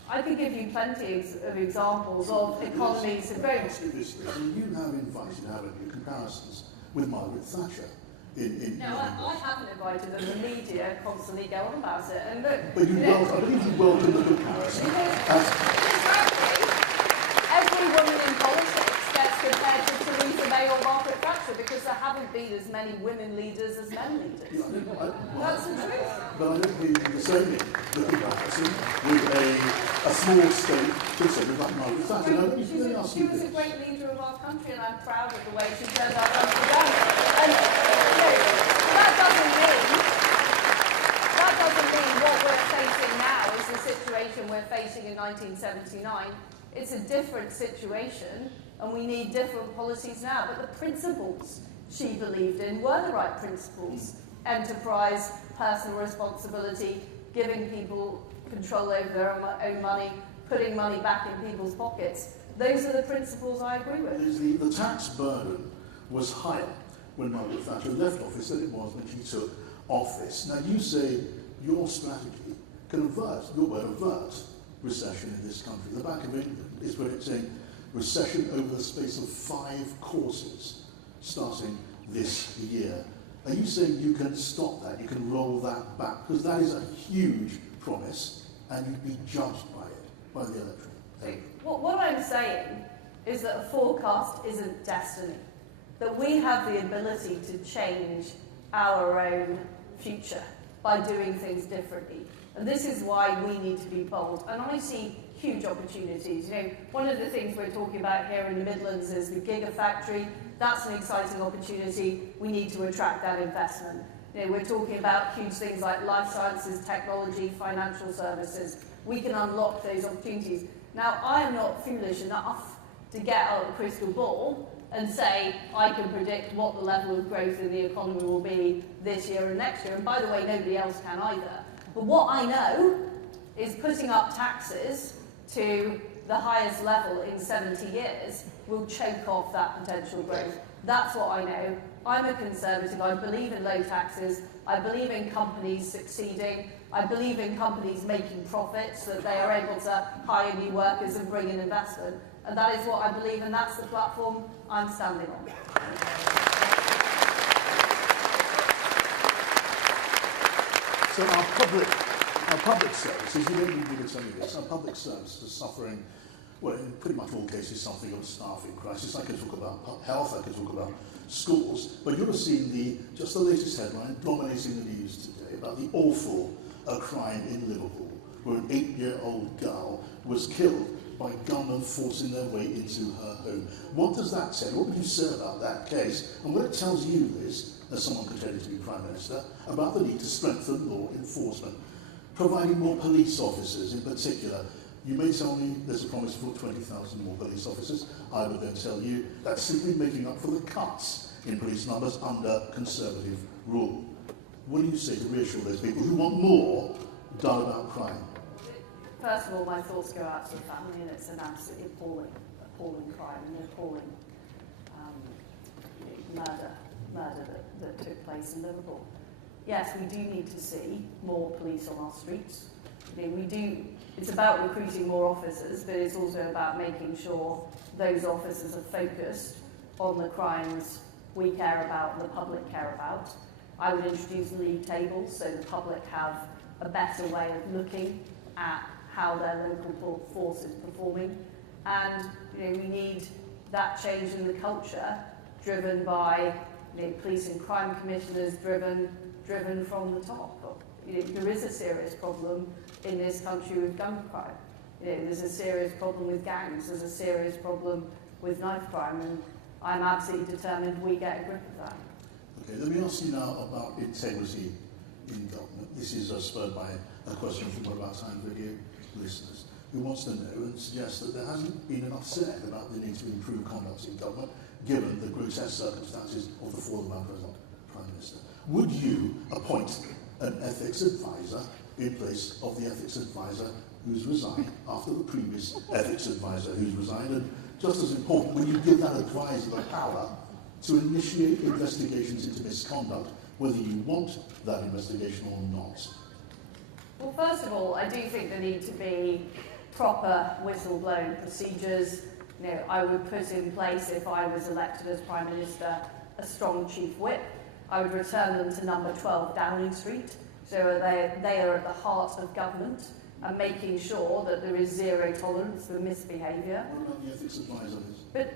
I could give you plenty of examples of economies of growth. You have invited, haven't you, comparisons with Margaret Thatcher. No, I haven't invited them. The media constantly go on about it. And look, but I believe you welcome the comparison. Every woman in politics gets compared to Theresa May or Margaret Thatcher because there haven't been as many women leaders as men leaders. That's the truth. But I don't think certainly the comparison with a small state considered like Margaret Thatcher. She was a great leader of our country, and I'm proud of the way she turned our country around. And that doesn't mean what we're facing now is the situation we're facing in 1979. It's a different situation, and we need different policies now. But the principles she believed in were the right principles. Enterprise, personal responsibility, giving people control over their own money, putting money back in people's pockets. Those are the principles I agree with. The tax burden was higher when Margaret Thatcher left office than it was when she took office. Now you say your strategy can avert, your word avert, recession in this country. The Bank of England is predicting recession over the space of 5 courses starting this year. Are you saying you can stop that, you can roll that back? Because that is a huge promise and you'd be judged by it, by the electorate. What I'm saying is that a forecast isn't destiny, that we have the ability to change our own future by doing things differently. And this is why we need to be bold. And I see huge opportunities. One of the things we're talking about here in the Midlands is the Gigafactory. That's an exciting opportunity. We need to attract that investment. We're talking about huge things like life sciences, technology, financial services. We can unlock those opportunities. Now, I am not foolish enough to get out a crystal ball and say I can predict what the level of growth in the economy will be this year and next year. And by the way, nobody else can either. But what I know is putting up taxes to the highest level in 70 years will choke off that potential growth. That's what I know. I'm a conservative. I believe in low taxes. I believe in companies succeeding. I believe in companies making profits, that they are able to hire new workers and bring in investment. And that is what I believe, and that's the platform I'm standing on. So our public services, you don't need me to tell you this, our public services are suffering, well, in pretty much all cases, something of a staffing crisis. I could talk about health, I could talk about schools, but you'll have seen just the latest headline dominating the news today about the awful crime in Liverpool, where an 8-year-old girl was killed by gunmen forcing their way into her home. What does that say? What would you say about that case? And what it tells you is, as someone pretending to be Prime Minister, about the need to strengthen law enforcement, providing more police officers in particular. You may tell me there's a promise for 20,000 more police officers. I would then tell you that's simply making up for the cuts in police numbers under Conservative rule. What do you say to reassure those people who want more done about crime? First of all, my thoughts go out to the family, and it's an absolutely appalling crime, an appalling murder that took place in Liverpool. Yes, we do need to see more police on our streets. It's about recruiting more officers, but it's also about making sure those officers are focused on the crimes we care about and the public care about. I would introduce league tables so the public have a better way of looking at how their local force is performing. And we need that change in the culture driven by police and crime commissioners, driven from the top. There is a serious problem in this country with gun crime. There's a serious problem with gangs. There's a serious problem with knife crime, and I'm absolutely determined we get a grip of that. Okay, let me ask you now about integrity in government. This is spurred by a question from one of our Time Video listeners who wants to know and suggests that there hasn't been enough said about the need to improve conduct in government, given the grotesque circumstances of the fall of our present Prime Minister. Would you appoint an ethics advisor in place of the ethics advisor who's resigned after the previous ethics advisor who's resigned? And just as important, will you give that advisor the power to initiate investigations into misconduct, whether you want that investigation or not? Well, first of all, I do think there need to be proper whistleblowing procedures. I would put in place, if I was elected as Prime Minister, a strong chief whip. I would return them to number 12 Downing Street, so they are at the heart of government, and making sure that there is zero tolerance for misbehaviour. What about the ethics advisors? But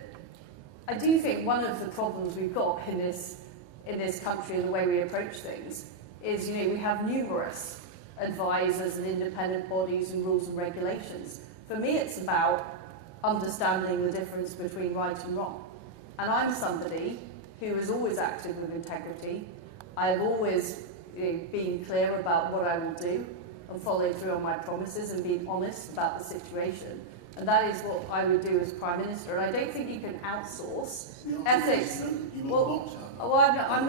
I do think one of the problems we've got in this country and the way we approach things is, we have numerous advisors and independent bodies and rules and regulations. For me, it's about understanding the difference between right and wrong. And I'm somebody who has always acted with integrity. I've always been clear about what I will do and followed through on my promises and been honest about the situation. And that is what I would do as Prime Minister. And I don't think you can outsource ethics. I'm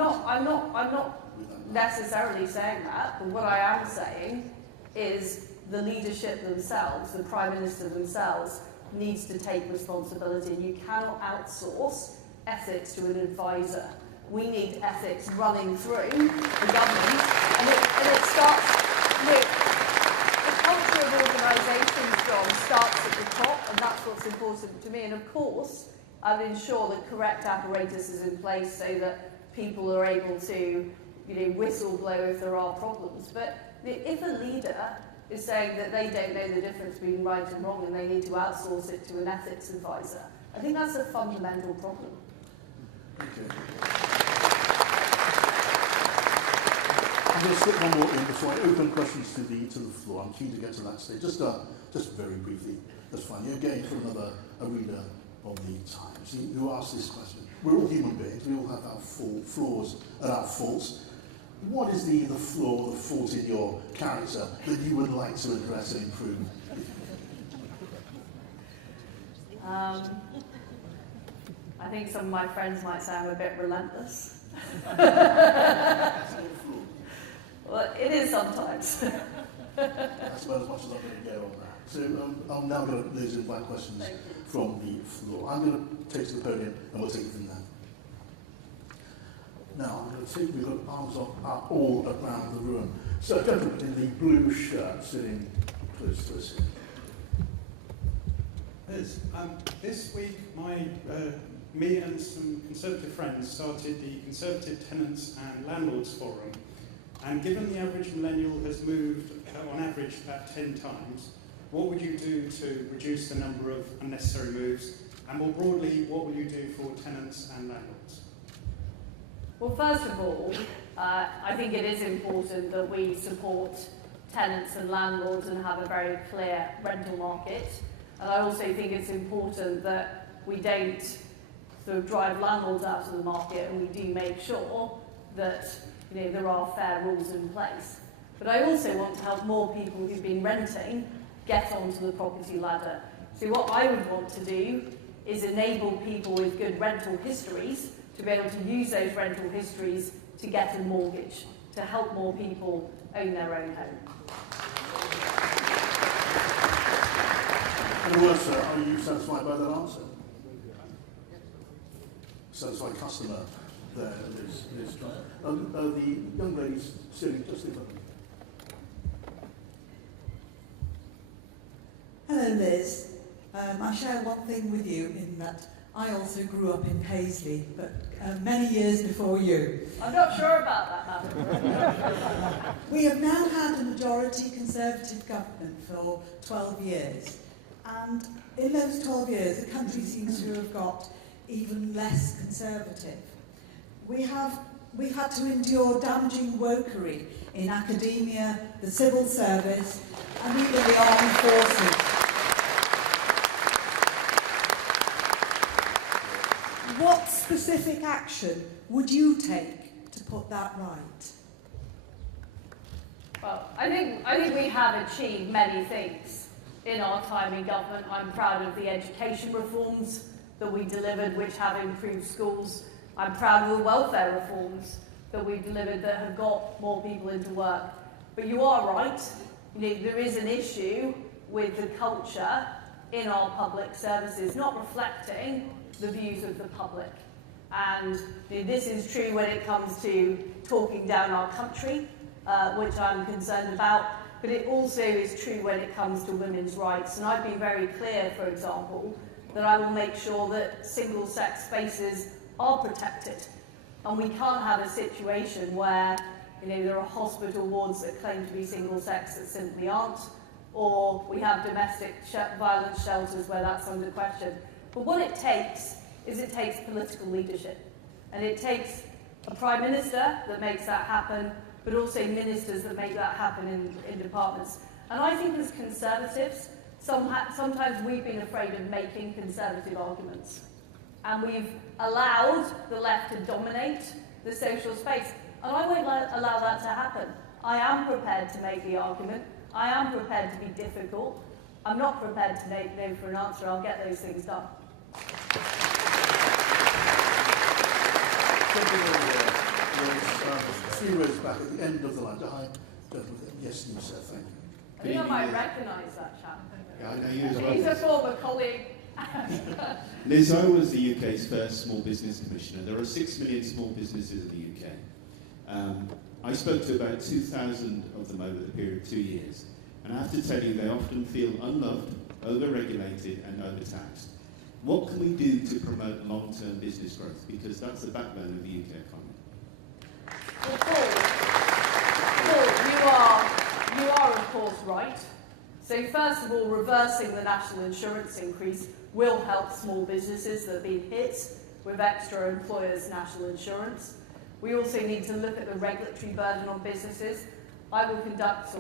not necessarily saying that, but what I am saying is the leadership themselves, the Prime Minister themselves, needs to take responsibility. You cannot outsource ethics to an advisor. We need ethics running through the government, and it starts with the culture of organisations, John, starts at the top, and that's what's important to me. And of course, I'd ensure that correct apparatus is in place so that people are able to whistleblow if there are problems. But if a leader is saying that they don't know the difference between right and wrong and they need to outsource it to an ethics advisor, I think that's a fundamental problem. Okay. I'm going to slip one more in before I open questions to the floor. I'm keen to get to that stage. Just very briefly, that's fine. You're getting from a reader of the Times who asked this question. We're all human beings. We all have our flaws and our faults. What is the flaw, the fault in your character that you would like to address and improve? I think some of my friends might say I'm a bit relentless. Well, it is sometimes. That's about as much as I'm going to get on that. So I'm now going to invite questions from the floor. I'm going to take to the podium and we'll take it from there. Now, I'm going to take, we've got arms up all around the room. So, a gentleman in the blue shirt sitting close to us here. Liz, this week me and some Conservative friends started the Conservative Tenants and Landlords Forum, and given the average millennial has moved on average about 10 times, what would you do to reduce the number of unnecessary moves, and more broadly, what will you do for tenants and landlords? Well, first of all, I think it is important that we support tenants and landlords and have a very clear rental market. And I also think it's important that we don't sort of drive landlords out of the market, and we do make sure that there are fair rules in place. But I also want to help more people who've been renting get onto the property ladder. So what I would want to do is enable people with good rental histories to be able to use those rental histories to get a mortgage, to help more people own their own home. In other words, sir, are you satisfied by that answer? Satisfied customer there, Liz. The young lady's sitting just in front of me. Hello, Liz. I share one thing with you in that I also grew up in Paisley, but many years before you. I'm not sure about that, madam. We have now had a majority Conservative government for 12 years. And in those 12 years, the country seems to have got even less Conservative. We've had to endure damaging wokery in academia, the civil service, and even the armed forces. What specific action would you take to put that right? Well, I think we have achieved many things in our time in government. I'm proud of the education reforms that we delivered, which have improved schools. I'm proud of the welfare reforms that we've delivered that have got more people into work. But you are right, there is an issue with the culture in our public services not reflecting the views of the public. And this is true when it comes to talking down our country, which I'm concerned about, but it also is true when it comes to women's rights. And I've been very clear, for example, that I will make sure that single-sex spaces are protected. And we can't have a situation where there are hospital wards that claim to be single-sex that simply aren't, or we have domestic violence shelters where that's under question. But what it takes is it takes political leadership. And it takes a Prime Minister that makes that happen, but also ministers that make that happen in departments. And I think as Conservatives, sometimes we've been afraid of making Conservative arguments. And we've allowed the left to dominate the social space. And I won't allow that to happen. I am prepared to make the argument. I am prepared to be difficult. I'm not prepared to make no for an answer. I'll get those things done. Three rows back at the end of the line. Hi, gentlemen. Yes, you, sir. Thank you. I think I might recognise that chap. Yeah, I know you as well. He's a former colleague. Liz, I was the UK's first small business commissioner. There are 6 million small businesses in the UK. I spoke to about 2,000 of them over the period of 2 years. And I have to tell you, they often feel unloved, over-regulated and overtaxed. What can we do to promote long-term business growth? Because that's the backbone of the UK economy. Well, Paul, you are of course right. So first of all, reversing the national insurance increase will help small businesses that have been hit with extra employers' national insurance. We also need to look at the regulatory burden on businesses. I would conduct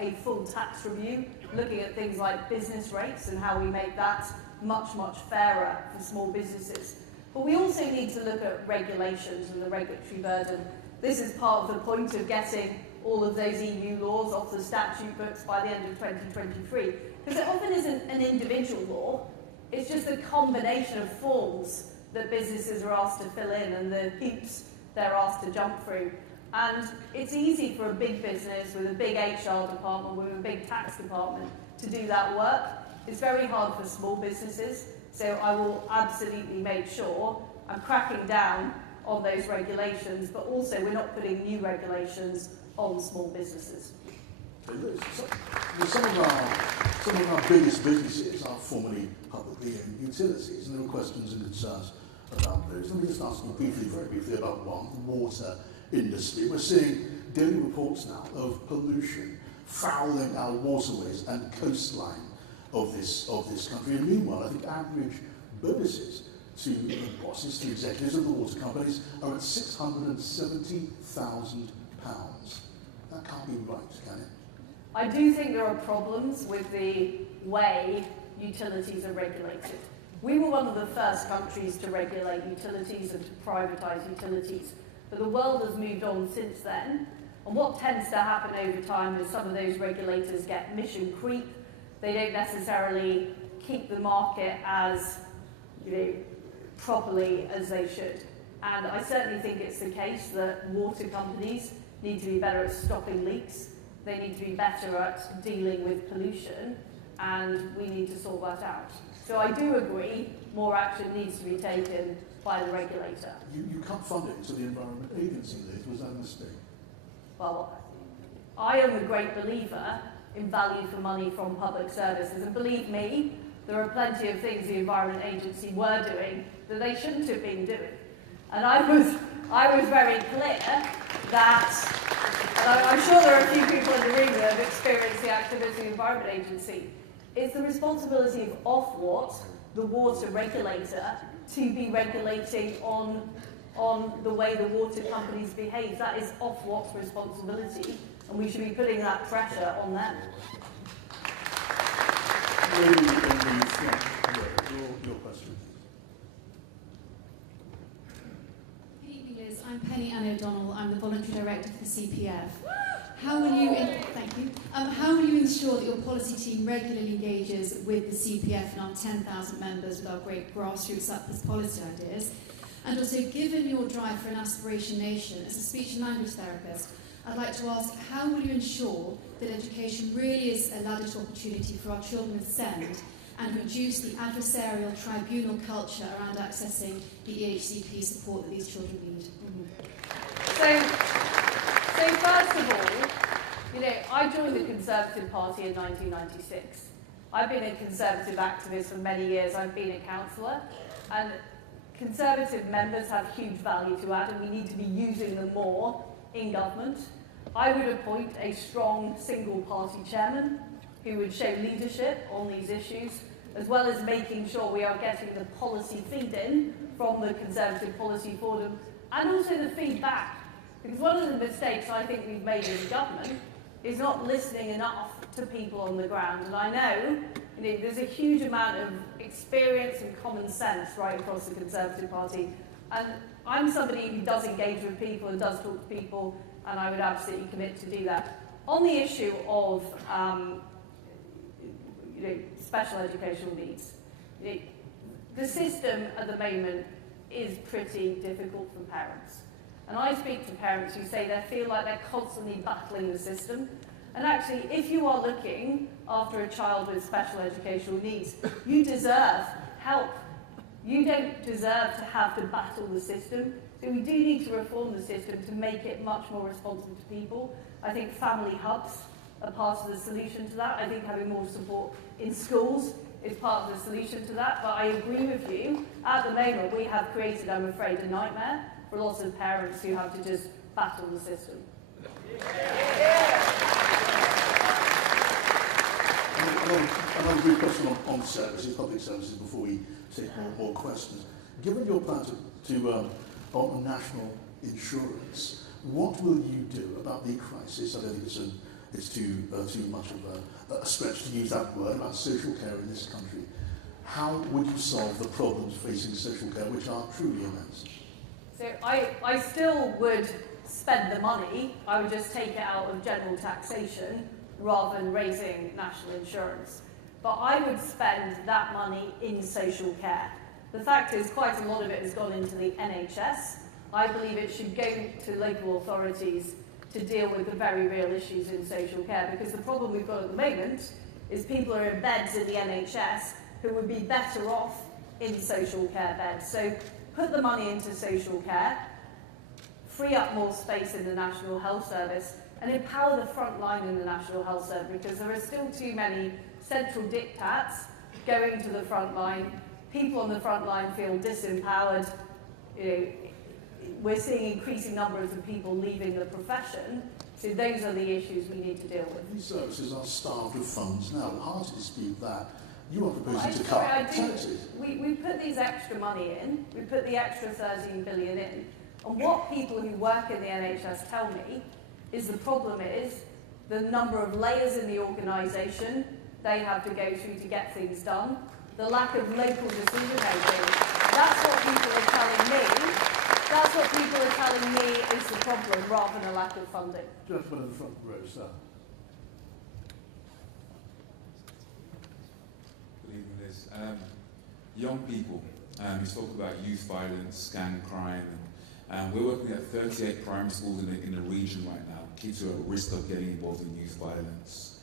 a full tax review, looking at things like business rates and how we make that much, much fairer for small businesses. But we also need to look at regulations and the regulatory burden. This is part of the point of getting all of those EU laws off the statute books by the end of 2023. Because it often isn't an individual law, it's just a combination of forms that businesses are asked to fill in and the hoops they're asked to jump through. And it's easy for a big business with a big HR department, with a big tax department to do that work. It's very hard for small businesses, so I will absolutely make sure I'm cracking down on those regulations, but also we're not putting new regulations on small businesses. Some of our biggest businesses are formerly publicly owned utilities, and there are questions and concerns about those. Let me just ask you very briefly about one, the water industry. We're seeing daily reports now of pollution fouling our waterways and coastline of this country. And meanwhile, I think average bonuses to the bosses, to executives of the water companies are at £670,000. That can't be right, can it? I do think there are problems with the way utilities are regulated. We were one of the first countries to regulate utilities and to privatise utilities, but the world has moved on since then. And what tends to happen over time is some of those regulators get mission creep. They don't necessarily keep the market as properly as they should. And I certainly think it's the case that water companies need to be better at stopping leaks. They need to be better at dealing with pollution, and we need to sort that out. So I do agree more action needs to be taken by the regulator. You cut funding to the Environment Agency, Liz. Was that a mistake? Well, I am a great believer in value for money from public services, and believe me, there are plenty of things the Environment Agency were doing that they shouldn't have been doing. And I was very clear that, and I'm sure there are a few people in the room that have experienced the activity of the Environment Agency, it's the responsibility of Ofwat, the water regulator, to be regulating on the way the water companies behave. That is Ofwat's responsibility, and we should be putting that pressure on them. Your question. Good evening, Liz. I'm Penny Annie O'Donnell. I'm the voluntary director for the CPF. How will you? Thank you. How will you ensure that your policy team regularly engages with the CPF and our 10,000 members with our great grassroots upwards policy ideas? And also, given your drive for an aspiration nation, as a speech and language therapist, I'd like to ask, how will you ensure that education really is a laddered opportunity for our children with SEND and reduce the adversarial tribunal culture around accessing the EHCP support that these children need? So first of all, I joined the Conservative Party in 1996. I've been a Conservative activist for many years. I've been a councillor, and Conservative members have huge value to add, and we need to be using them more in government. I would appoint a strong single-party chairman who would show leadership on these issues, as well as making sure we are getting the policy feed-in from the Conservative Policy Forum, and also the feedback. Because one of the mistakes I think we've made in government is not listening enough to people on the ground. And I know, there's a huge amount of experience and common sense right across the Conservative Party. And I'm somebody who does engage with people and does talk to people, and I would absolutely commit to do that. On the issue of special educational needs, the system at the moment is pretty difficult for parents. And I speak to parents who say they feel like they're constantly battling the system. And actually, if you are looking after a child with special educational needs, you deserve help. You don't deserve to have to battle the system. So we do need to reform the system to make it much more responsive to people. I think family hubs are part of the solution to that. I think having more support in schools is part of the solution to that. But I agree with you. At the moment, we have created, I'm afraid, a nightmare for lots of parents who have to just battle the system. Another brief question on services, public services, before we take more questions. Given your plan on national insurance, what will you do about the crisis? I don't think it's too much of a stretch to use that word, about social care in this country. How would you solve the problems facing social care, which are truly immense? So I still would spend the money. I would just take it out of general taxation rather than raising national insurance. But I would spend that money in social care. The fact is, quite a lot of it has gone into the NHS. I believe it should go to local authorities to deal with the very real issues in social care, because the problem we've got at the moment is people are in beds in the NHS who would be better off in social care beds. So put the money into social care, free up more space in the National Health Service, and empower the front line in the National Health Service, because there are still too many central diktats going to the front line. People on the front line feel disempowered. We're seeing increasing numbers of people leaving the profession. So those are the issues we need to deal with. These services are starved of funds now. Hard to dispute that. You are proposing to cut taxes. We put these extra money in. We put the extra 13 billion in. And what people who work in the NHS tell me is the problem is the number of layers in the organisation they have to go through to get things done, the lack of local decision making. That's what people are telling me. That's what people are telling me is the problem, rather than a lack of funding. Gentleman in the front row, sir. Good evening, Liz. Young people, you spoke about youth violence, gang crime, and we're working at 38 primary schools in the region right now. Kids who are at risk of getting involved in youth violence.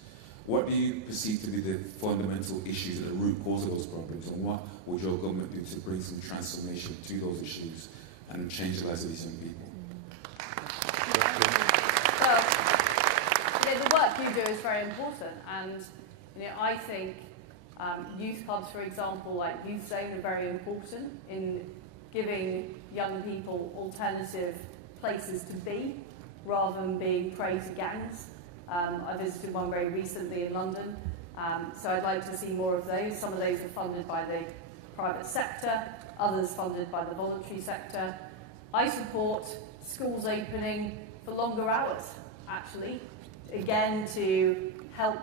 What do you perceive to be the fundamental issues and the root cause of those problems, and what would your government do to bring some transformation to those issues and change the lives of these young people? Well, the work you do is very important, and I think Youth clubs, for example, like Youth Zone, are very important in giving young people alternative places to be rather than being prey to gangs. I visited one very recently in London, so I'd like to see more of those. Some of those are funded by the private sector, others funded by the voluntary sector. I support schools opening for longer hours, actually, again to help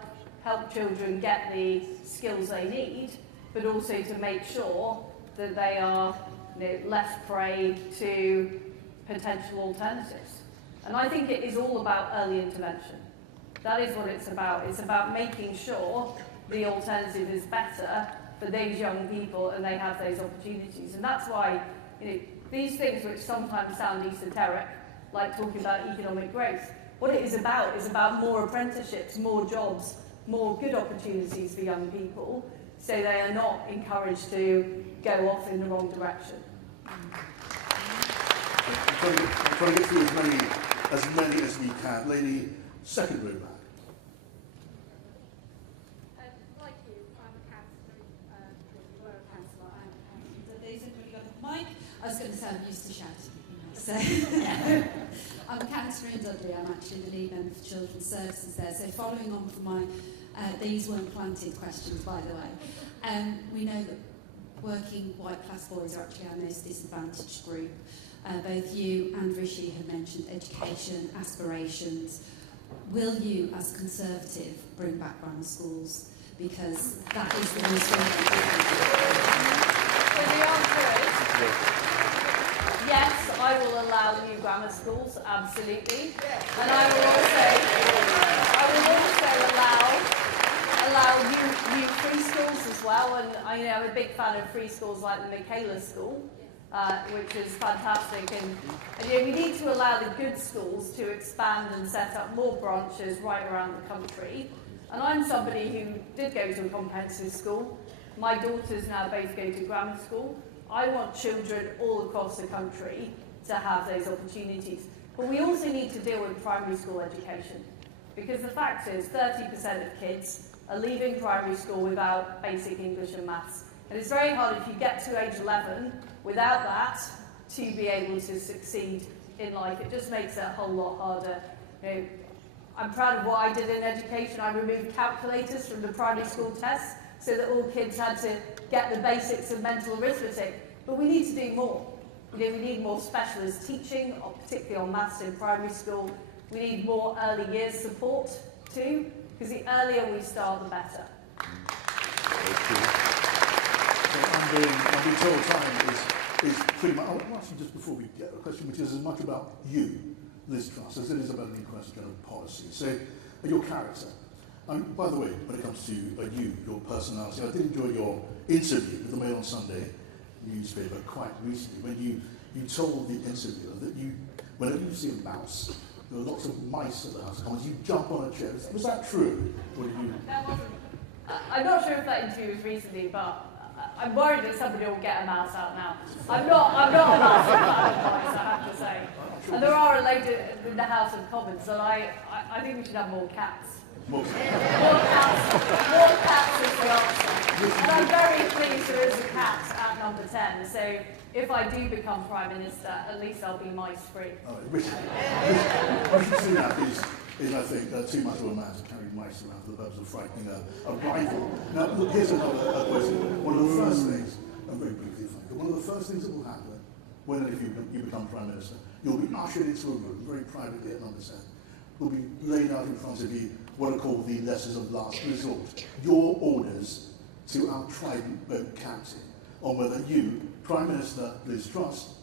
children get the skills they need, but also to make sure that they are less prey to potential alternatives. And I think it is all about early intervention. That is what it's about. It's about making sure the alternative is better for those young people and they have those opportunities. And that's why these things which sometimes sound esoteric, like talking about economic growth, what it is about more apprenticeships, more jobs, more good opportunities for young people, so they are not encouraged to go off in the wrong direction. I'm trying to get through as many as we can. Lady, second row back. Like you, I'm a councillor, you were a councillor, there's anybody got a mic? I was going to say I'm used to shouting. So I'm a councillor in Dudley. I'm actually the lead member for Children's Services there. So following on from my, these weren't planted questions, by the way. We know that working white class boys are actually our most disadvantaged group. Both you and Rishi have mentioned education, aspirations. Will you, as Conservative, bring back grammar schools? Because that is the most important. So the answer is yes, I will allow new grammar schools, absolutely. And I will also allow new free schools as well. And I'm a big fan of free schools like the Michaela School, which is fantastic. And we need to allow the good schools to expand and set up more branches right around the country. And I'm somebody who did go to a comprehensive school. My daughters now both go to grammar school. I want children all across the country to have those opportunities. But we also need to deal with primary school education. Because the fact is 30% of kids are leaving primary school without basic English and maths. And it's very hard if you get to age 11 without that to be able to succeed in life. It just makes it a whole lot harder. I'm proud of what I did in education. I removed calculators from the primary school tests so that all kids had to get the basics of mental arithmetic. But we need to do more. We need more specialist teaching, particularly on maths in primary school. We need more early years support too, because the earlier we start, the better. I've been told time is pretty much. I want to ask you just before we get a question, which is as much about you, Liz Truss, as it is about any question of policy. So, your character. By the way, when it comes to you, your personality, I did enjoy your interview with the Mail on Sunday newspaper quite recently when you told the interviewer that whenever you see a mouse, there are lots of mice at the House of Commons, you jump on a chair. Was that true? Or did you... That wasn't. I'm not sure if that interview was recently, but I'm worried that somebody will get a mouse out now. I'm not a mouse fan of mice, I have to say. And there are a lady in the House of Commons, and I think we should have more cats. More cats is the answer. And I'm very pleased there is a cat at number 10. So if I do become Prime Minister, at least I'll be mice-free. Rishi Sunak is, I think, too much of a man to carry mice around for the purpose of frightening a rival. Now, look, here's another question. One of the first things, and very briefly, one of the first things that will happen when and if you become Prime Minister, you'll be ushered into a room, very privately at number 10. Will be laid out in front of you what are called the letters of last resort. Your orders to our Trident boat captain on whether you, Prime Minister Liz Truss,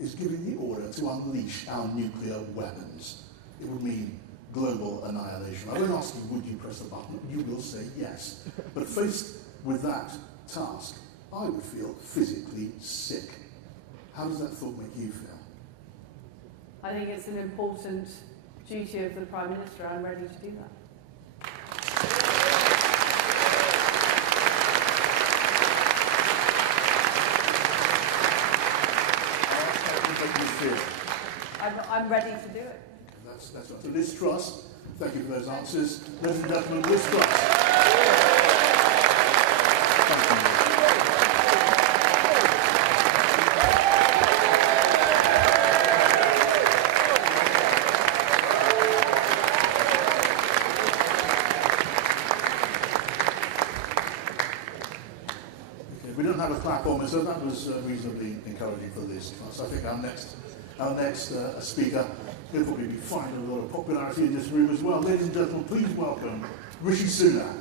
is giving the order to unleash our nuclear weapons. It would mean global annihilation. I won't ask you, would you press the button? You will say yes. But faced with that task, I would feel physically sick. How does that thought make you feel? I think it's an important duty of the Prime Minister. I'm ready to do that. I'm ready to do it. That's right. So Liz Truss, thank you for those answers. Ladies and gentlemen, Liz Truss. platform, so that was reasonably encouraging for this. So I think our next speaker will probably be finding a lot of popularity in this room as well. Ladies and gentlemen, please welcome Rishi Sunak.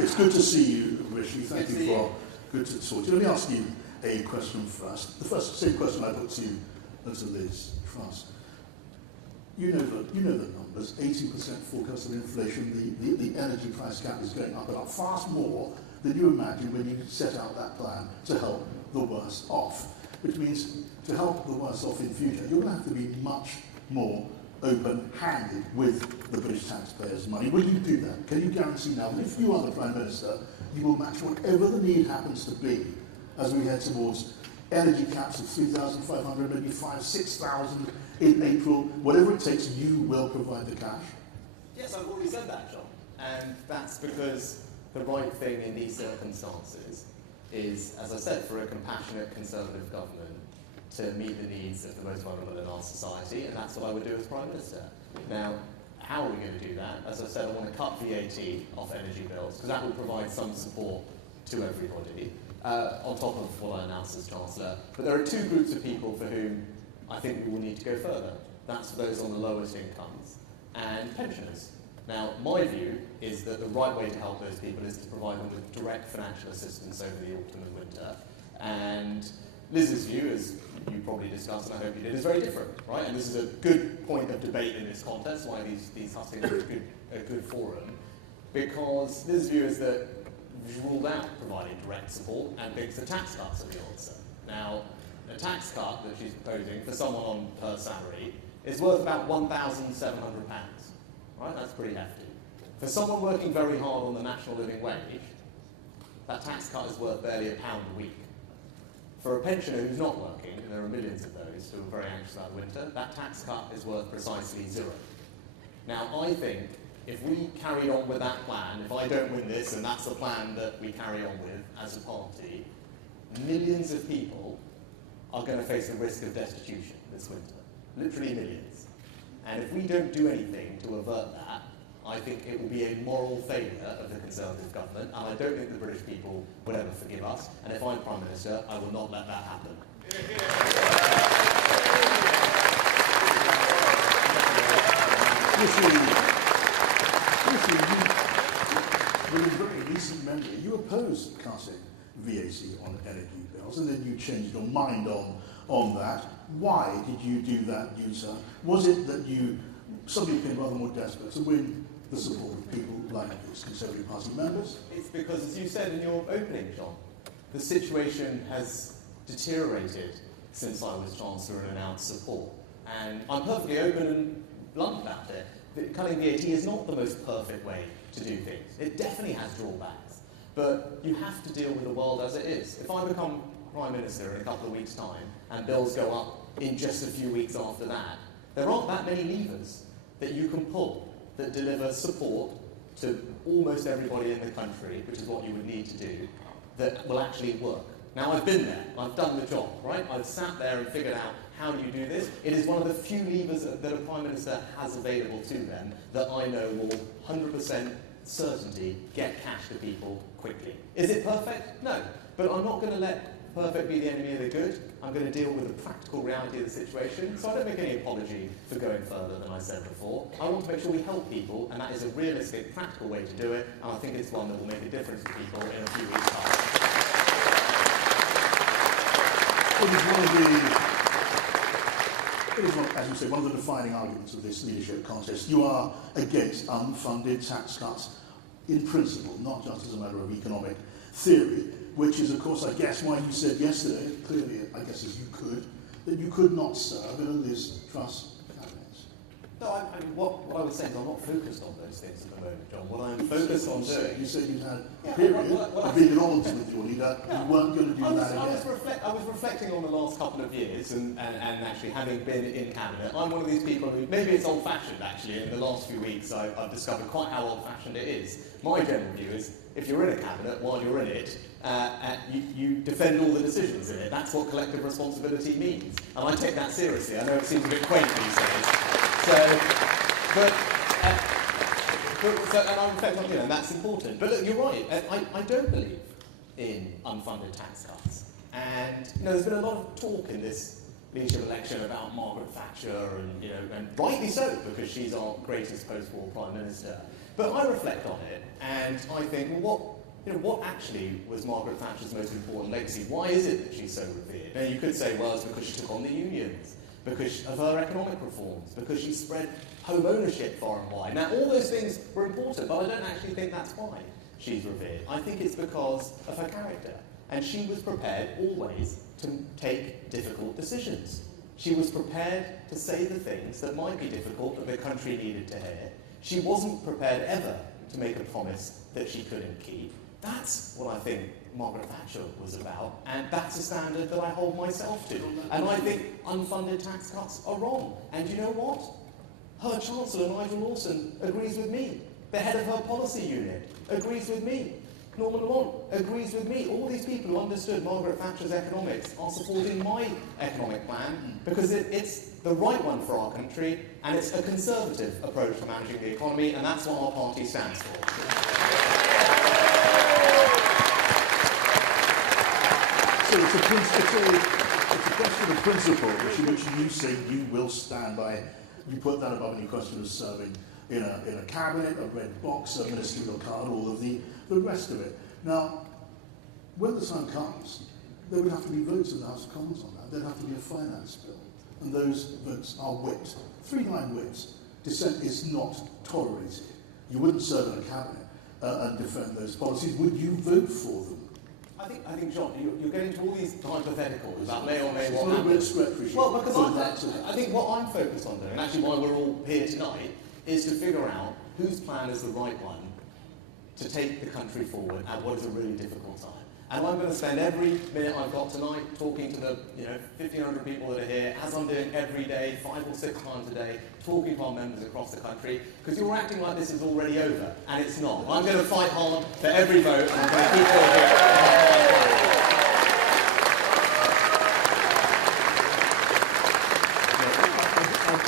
It's good to see you, Rishi. Thank you for good to talk to you. Let me ask you a question first. The same question I put to Liz Truss. You know the numbers. 18% forecast of inflation. The energy price cap is going up about fast more than you imagined when you set out that plan to help the worst off. Which means to help the worst off in future, you're going to have to be much more open-handed with the British taxpayers' money. Will you do that? Can you guarantee now that if you are the Prime Minister, you will match whatever the need happens to be as we head towards energy caps of 3,500, maybe 5,000, 6,000 in April, whatever it takes, you will provide the cash? Yes, I've already said that, John. And that's because the right thing in these circumstances is, as I said, for a compassionate Conservative government to meet the needs of the most vulnerable in our society, and that's what I would do as Prime Minister. Now, how are we going to do that? As I said, I want to cut VAT off energy bills, because that will provide some support to everybody, on top of what I announced as Chancellor. But there are two groups of people for whom I think we will need to go further. That's for those on the lowest incomes and pensioners. Now, my view is that the right way to help those people is to provide them with direct financial assistance over the autumn and winter. And Liz's view, as you probably discussed, and I hope you did, is very different, right? And this is a good point of debate in this contest, why these hustings are a good forum, because Liz's view is that we've ruled out providing direct support and thinks the tax cuts are the answer. Now, a tax cut that she's proposing for someone on per salary is worth about £1,700, right? That's pretty hefty. For someone working very hard on the national living wage, that tax cut is worth barely £1 a week. For a pensioner who's not working, and there are millions of those who are very anxious about winter, that tax cut is worth precisely zero. Now, I think if we carry on with that plan, if I don't win this, and that's the plan that we carry on with as a party, millions of people are going to face the risk of destitution this winter. Literally millions. And if we don't do anything to avert that, I think it will be a moral failure of the Conservative government, and I don't think the British people will ever forgive us. And if I'm Prime Minister, I will not let that happen. You're a very recent member. You opposed cutting VAT on energy bills, and then you changed your mind on that. Why did you do that, U-turn? Was it that you suddenly became rather more desperate to win the support of people like these Conservative Party members? It's because, as you said in your opening, John, the situation has deteriorated since I was Chancellor and announced support. And I'm perfectly open and blunt about it. Cutting VAT is not the most perfect way to do things. It definitely has drawbacks. But you have to deal with the world as it is. If I become Prime Minister in a couple of weeks' time and bills go up in just a few weeks after that, there aren't that many levers that you can pull that deliver support to almost everybody in the country, which is what you would need to do, that will actually work. Now, I've been there. I've done the job, right? I've sat there and figured out how do you do this. It is one of the few levers that a Prime Minister has available to them that I know will 100% certainty get cash to people quickly. Is it perfect? No. But I'm not going to let perfect be the enemy of the good. I'm going to deal with the practical reality of the situation, so I don't make any apology for going further than I said before. I want to make sure we help people, and that is a realistic, practical way to do it, and I think it's one that will make a difference to people in a few weeks' time. It is as you say, one of the defining arguments of this leadership contest. You are against unfunded tax cuts in principle, not just as a matter of economic theory, which is, of course, I guess, why you said yesterday, clearly, I guess, as you could, that you could not serve in a Liz Truss cabinet. No, I mean, what I would say is I'm not focused on those things at the moment, John. What I'm focused on doing... You said you had a period of being at odds with your leader. You weren't going to do that again. I was reflecting on the last couple of years and actually having been in Cabinet. I'm one of these people who, maybe it's old-fashioned actually, in the last few weeks I've discovered quite how old-fashioned it is. My general view is, if you're in a Cabinet, while you're in it, you defend all the decisions in it. That's what collective responsibility means. And I take that seriously. I know it seems a bit quaint these days. And I'm reflecting on, and that's important. But look, you're right. I don't believe in unfunded tax cuts. And there's been a lot of talk in this leadership election about Margaret Thatcher, and rightly so, because she's our greatest post-war Prime Minister. But I reflect on it, and I think, well, what actually was Margaret Thatcher's most important legacy? Why is it that she's so revered? Now, you could say, well, it's because she took on the unions, because of her economic reforms, because she spread home ownership far and wide. Now, all those things were important, but I don't actually think that's why she's revered. I think it's because of her character. And she was prepared always to take difficult decisions. She was prepared to say the things that might be difficult that the country needed to hear. She wasn't prepared ever to make a promise that she couldn't keep. That's what I think Margaret Thatcher was about, and that's a standard that I hold myself to. And I think unfunded tax cuts are wrong. And you know what? Her Chancellor, Nigel Lawson, agrees with me. The head of her policy unit agrees with me. Norman Lamont agrees with me. All these people who understood Margaret Thatcher's economics are supporting my economic plan because it's the right one for our country, and it's a conservative approach to managing the economy, and that's what our party stands for. So it's a question of principle, which you say you will stand by. You put that above any question of serving in a cabinet, a red box, a ministerial card, all of the rest of it. Now, when the time comes, there would have to be votes in the House of Commons on that. There'd have to be a finance bill, and those votes are whipped. 3-9 whips. Dissent is not tolerated. You wouldn't serve in a cabinet and defend those policies. Would you vote for them? I think, John, you're getting to all these hypotheticals about may or may It's not not a happen. bit stretch, Well, because I think what I'm focused on doing, and actually why we're all here tonight, is to figure out whose plan is the right one to take the country forward at what is a really difficult time. And I'm going to spend every minute I've got tonight talking to the 1,500 people that are here, as I'm doing every day, 5 or 6 times a day, talking to our members across the country, because you're acting like this is already over, and it's not. I'm going to fight hard for every vote, and I'm going to keep talking.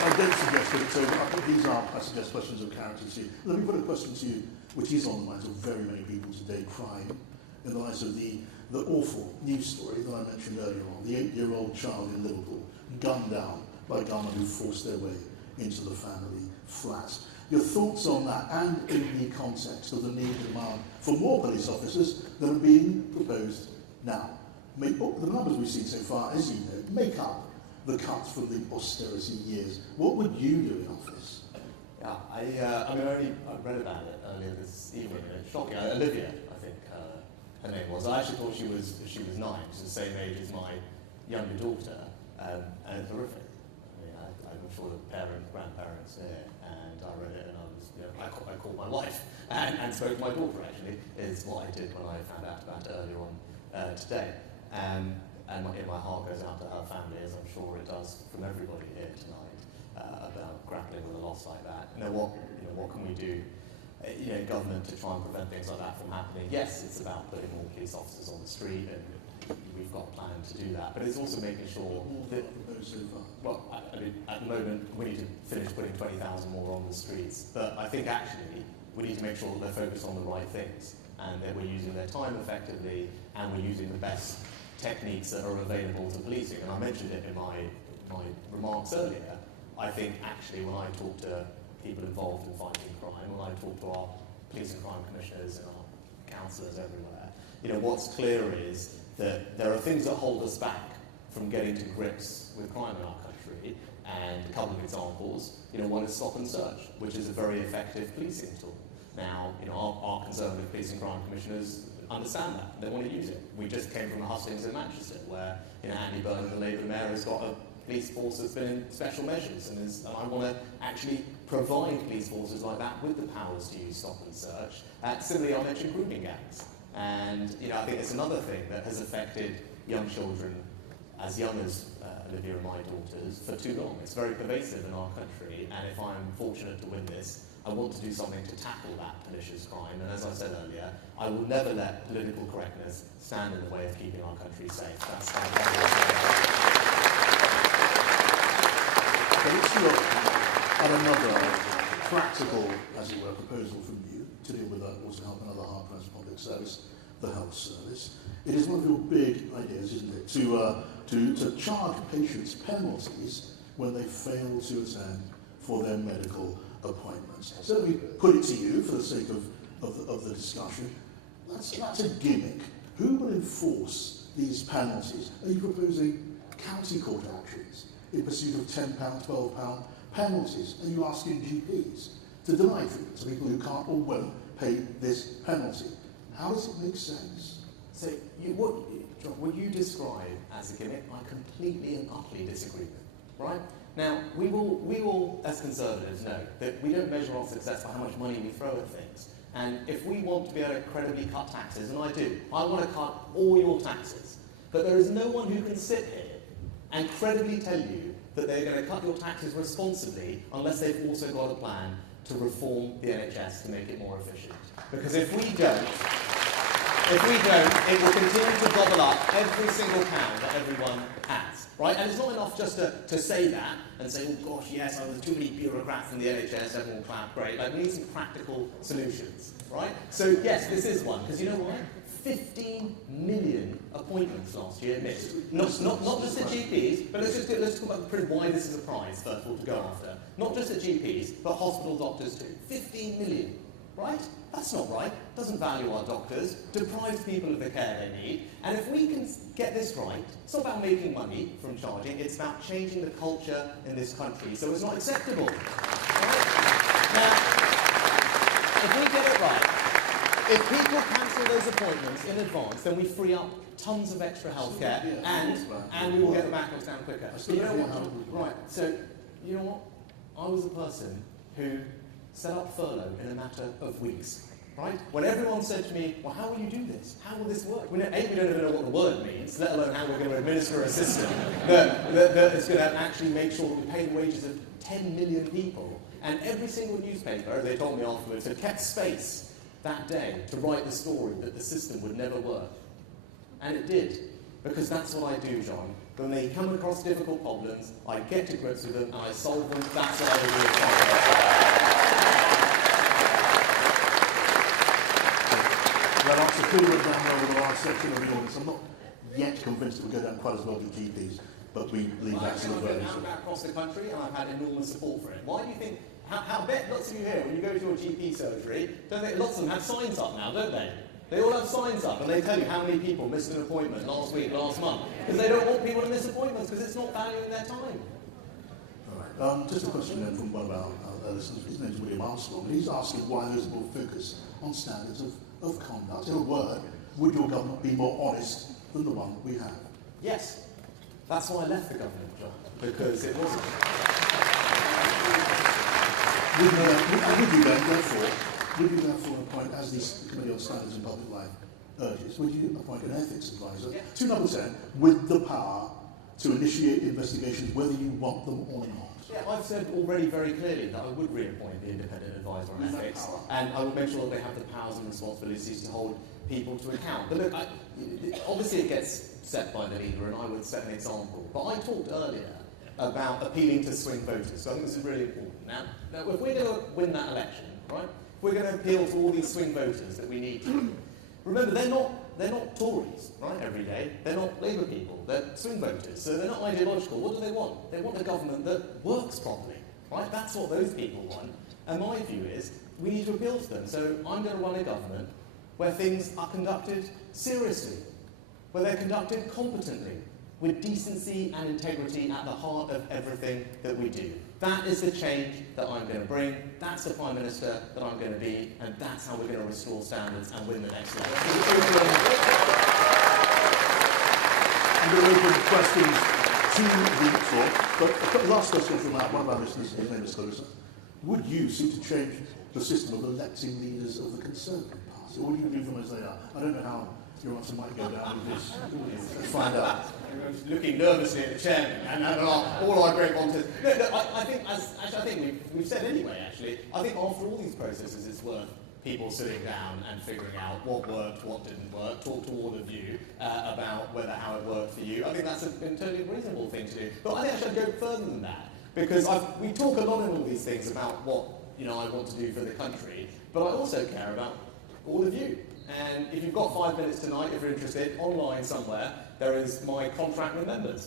I don't suggest that, so these are, I suggest, questions of character to you. Let me put a question to you, which is on the minds of very many people today, crime, in the light of the awful news story that I mentioned earlier on, the 8-year-old child in Liverpool, gunned down by gunmen who forced their way into the family flat. Your thoughts on that, and in the context of the need and demand for more police officers that are being proposed now. The numbers we've seen so far, as you know, make up the cuts from the austerity years. What would you do in office? Yeah, I read about it earlier this evening, and it's shocking. Olivia, I think her name was. I actually thought she was 9. She's the same age as my younger daughter, and it's horrific. I'm sure the grandparents here, and I read it, and I called my wife and spoke to my daughter. Actually, is what I did when I found out about it earlier on today. And my heart goes out to her family, as I'm sure it does from everybody here tonight, about grappling with a loss like that. What can we do, government, to try and prevent things like that from happening? Yes, it's about putting more police officers on the street, and we've got a plan to do that. But it's also making sure that, well, at the moment we need to finish putting 20,000 more on the streets. But I think actually we need to make sure that they're focused on the right things, and that we're using their time effectively, and we're using the best techniques that are available to policing. And I mentioned it in my remarks earlier. I think actually when I talk to people involved in fighting crime, when I talk to our police and crime commissioners and our councillors everywhere, what's clear is that there are things that hold us back from getting to grips with crime in our country. And a couple of examples, one is stop and search, which is a very effective policing tool. Now, our Conservative police and crime commissioners understand that. They want to use it. We just came from the hustings in Manchester, where Andy Burnham, the Labour mayor, has got police force that's been in special measures, and I want to actually provide police forces like that with the powers to use stop and search. Similarly, I mentioned grooming gangs, and I think it's another thing that has affected young children as young as Olivia and my daughters for too long. It's very pervasive in our country, and if I'm fortunate to win this, I want to do something to tackle that pernicious crime. And as I said earlier, I will never let political correctness stand in the way of keeping our country safe. That's how So let's look at another practical, as it were, proposal from you to deal with that, also help another hard-pressed public service, the health service. It is one of your big ideas, isn't it, to charge patients penalties when they fail to attend for their medical appointments. So let me put it to you, for the sake of the discussion, that's a gimmick. Who will enforce these penalties? Are you proposing county court actions in pursuit of £10, £12 penalties? Are you asking GPs to deny treatment to people who can't or won't pay this penalty? How does it make sense? So what you describe as a gimmick, I completely and utterly disagree with, right? Now, we all, as Conservatives, know that we don't measure our success by how much money we throw at things. And if we want to be able to credibly cut taxes, and I do, I want to cut all your taxes. But there is no one who can sit here and credibly tell you that they're going to cut your taxes responsibly unless they've also got a plan to reform the NHS to make it more efficient. Because if we don't, it will continue to gobble up every single pound that everyone has, right? And it's not enough just to say that and say, oh gosh, yes, there's too many bureaucrats in the NHS, everyone will clap, great. Like, we need some practical solutions, right? So yes, this is one, because you know why? 15 million appointments last year missed. Not just at GPs, but let's talk about why this is a prize, first of all, to go after. Not just at GPs, but hospital doctors too. 15 million. Right? That's not right. Doesn't value our doctors, deprives people of the care they need. And if we can get this right, it's not about making money from charging, it's about changing the culture in this country so it's not acceptable. Right? Now, if we get it right, if people cancel those appointments in advance, then we free up tons of extra healthcare and we will get the backlogs down quicker. But you know what? Right, so you know what? I was a person who set up furlough in a matter of weeks, right? When everyone said to me, well, how will you do this? How will this work? We don't even know what the word means, let alone how we're going to administer a system that is going to actually make sure that we pay the wages of 10 million people. And every single newspaper, they told me afterwards, had kept space that day to write the story that the system would never work. And it did, because that's what I do, John. When they come across difficult problems, I get to grips with them and I solve them. That's what I do. Well, after clearing down over the last section of the audience, I'm not yet convinced that we go down quite as well with GPs, but we leave that to the vote. I've been across the country and I've had enormous support for it. Why do you think? How bet lots of you here, when you go to your GP surgery, don't they? Lots of them have signs up now, don't they? They all have signs up and they tell you how many people missed an appointment last week, last month, because they don't want people to miss appointments because it's not valuing their time. All right. Just a question then from one of our listeners. His name's William Armstrong, and he's asking why there's more focus on standards of conduct. In a word, would your government be more honest than the one we have? Yes. That's why I left the government, John, because it wasn't. Would you therefore appoint, as the Committee on Standards in Public Life urges, would you appoint an ethics advisor to Number 10 with the power to initiate investigations whether you want them or not? Yeah, I've said already very clearly that I would reappoint the independent advisor on ethics, and I would make sure that they have the powers and responsibilities to hold people to account. But look, obviously it gets set by the leader, and I would set an example. But I talked earlier about appealing to swing voters, so I think this is really important. Now if we're going to win that election, right, we're going to appeal to all these swing voters that we need to. Remember, they're not Tories, right, every day. They're not Labour people. They're swing voters, so they're not ideological. What do they want? They want a government that works properly, right? That's what those people want. And my view is we need to appeal to them. So I'm going to run a government where things are conducted seriously, where they're conducted competently, with decency and integrity at the heart of everything that we do. That is the change that I'm going to bring. That's the Prime Minister that I'm going to be, and that's how we're going to restore standards and win the next election. I'm going to open questions to the floor. But last question from one of our listeners, his name is Clarissa. Would you seek to change the system of electing leaders of the Conservative Party, or would you leave them as they are? I don't know how your answer might go down with this. Let's find out. I was looking nervously at the chairman and all our great volunteers. No, I think we've said anyway, actually, I think after all these processes, it's worth people sitting down and figuring out what worked, what didn't work, talk to all of you about how it worked for you. I think that's a totally reasonable thing to do. But I think I should go further than that, because we talk a lot in all these things about what I want to do for the country, but I also care about all of you. And if you've got 5 minutes tonight, if you're interested, online somewhere, there is my contract with members.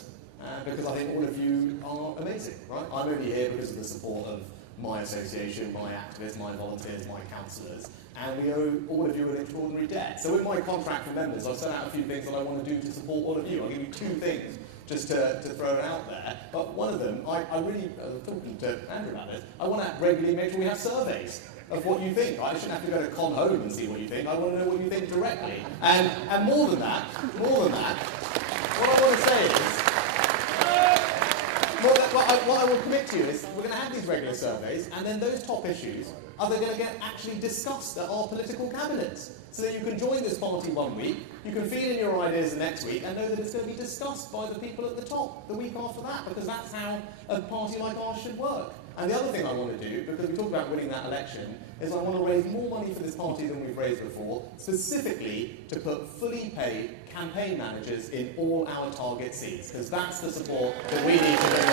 Because I think all of you are amazing, right? I'm only here because of the support of my association, my activists, my volunteers, my councillors, and we owe all of you an extraordinary debt. So in my contract for members, I've set out a few things that I want to do to support all of you. I'll give you 2 things just to throw it out there. But one of them, I really, talking to Andrew about this, I want to regularly make sure we have surveys of what you think. I shouldn't have to go to Con Home and see what you think. I want to know what you think directly. And more than that, what I want to say is, what I will commit to you is we're going to have these regular surveys, and then those top issues are they going to get actually discussed at our political cabinets, so that you can join this party one week, you can feed in your ideas the next week, and know that it's going to be discussed by the people at the top the week after that, because that's how a party like ours should work. And the other thing I want to do, because we talked about winning that election, is I want to raise more money for this party than we've raised before, specifically to put fully paid campaign managers in all our target seats, because that's the support that we need to bring.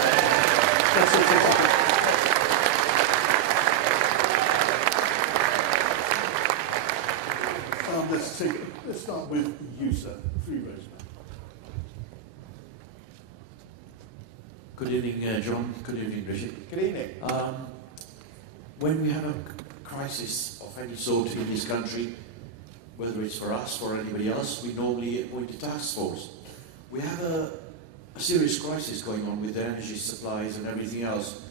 Let's start with you, sir. 3 rows back. Good evening, John. Good evening, Rishi. Good evening. When we have a crisis of any sort in this country, whether it's for us or anybody else, we normally appoint a task force. We have a serious crisis going on with the energy supplies and everything else.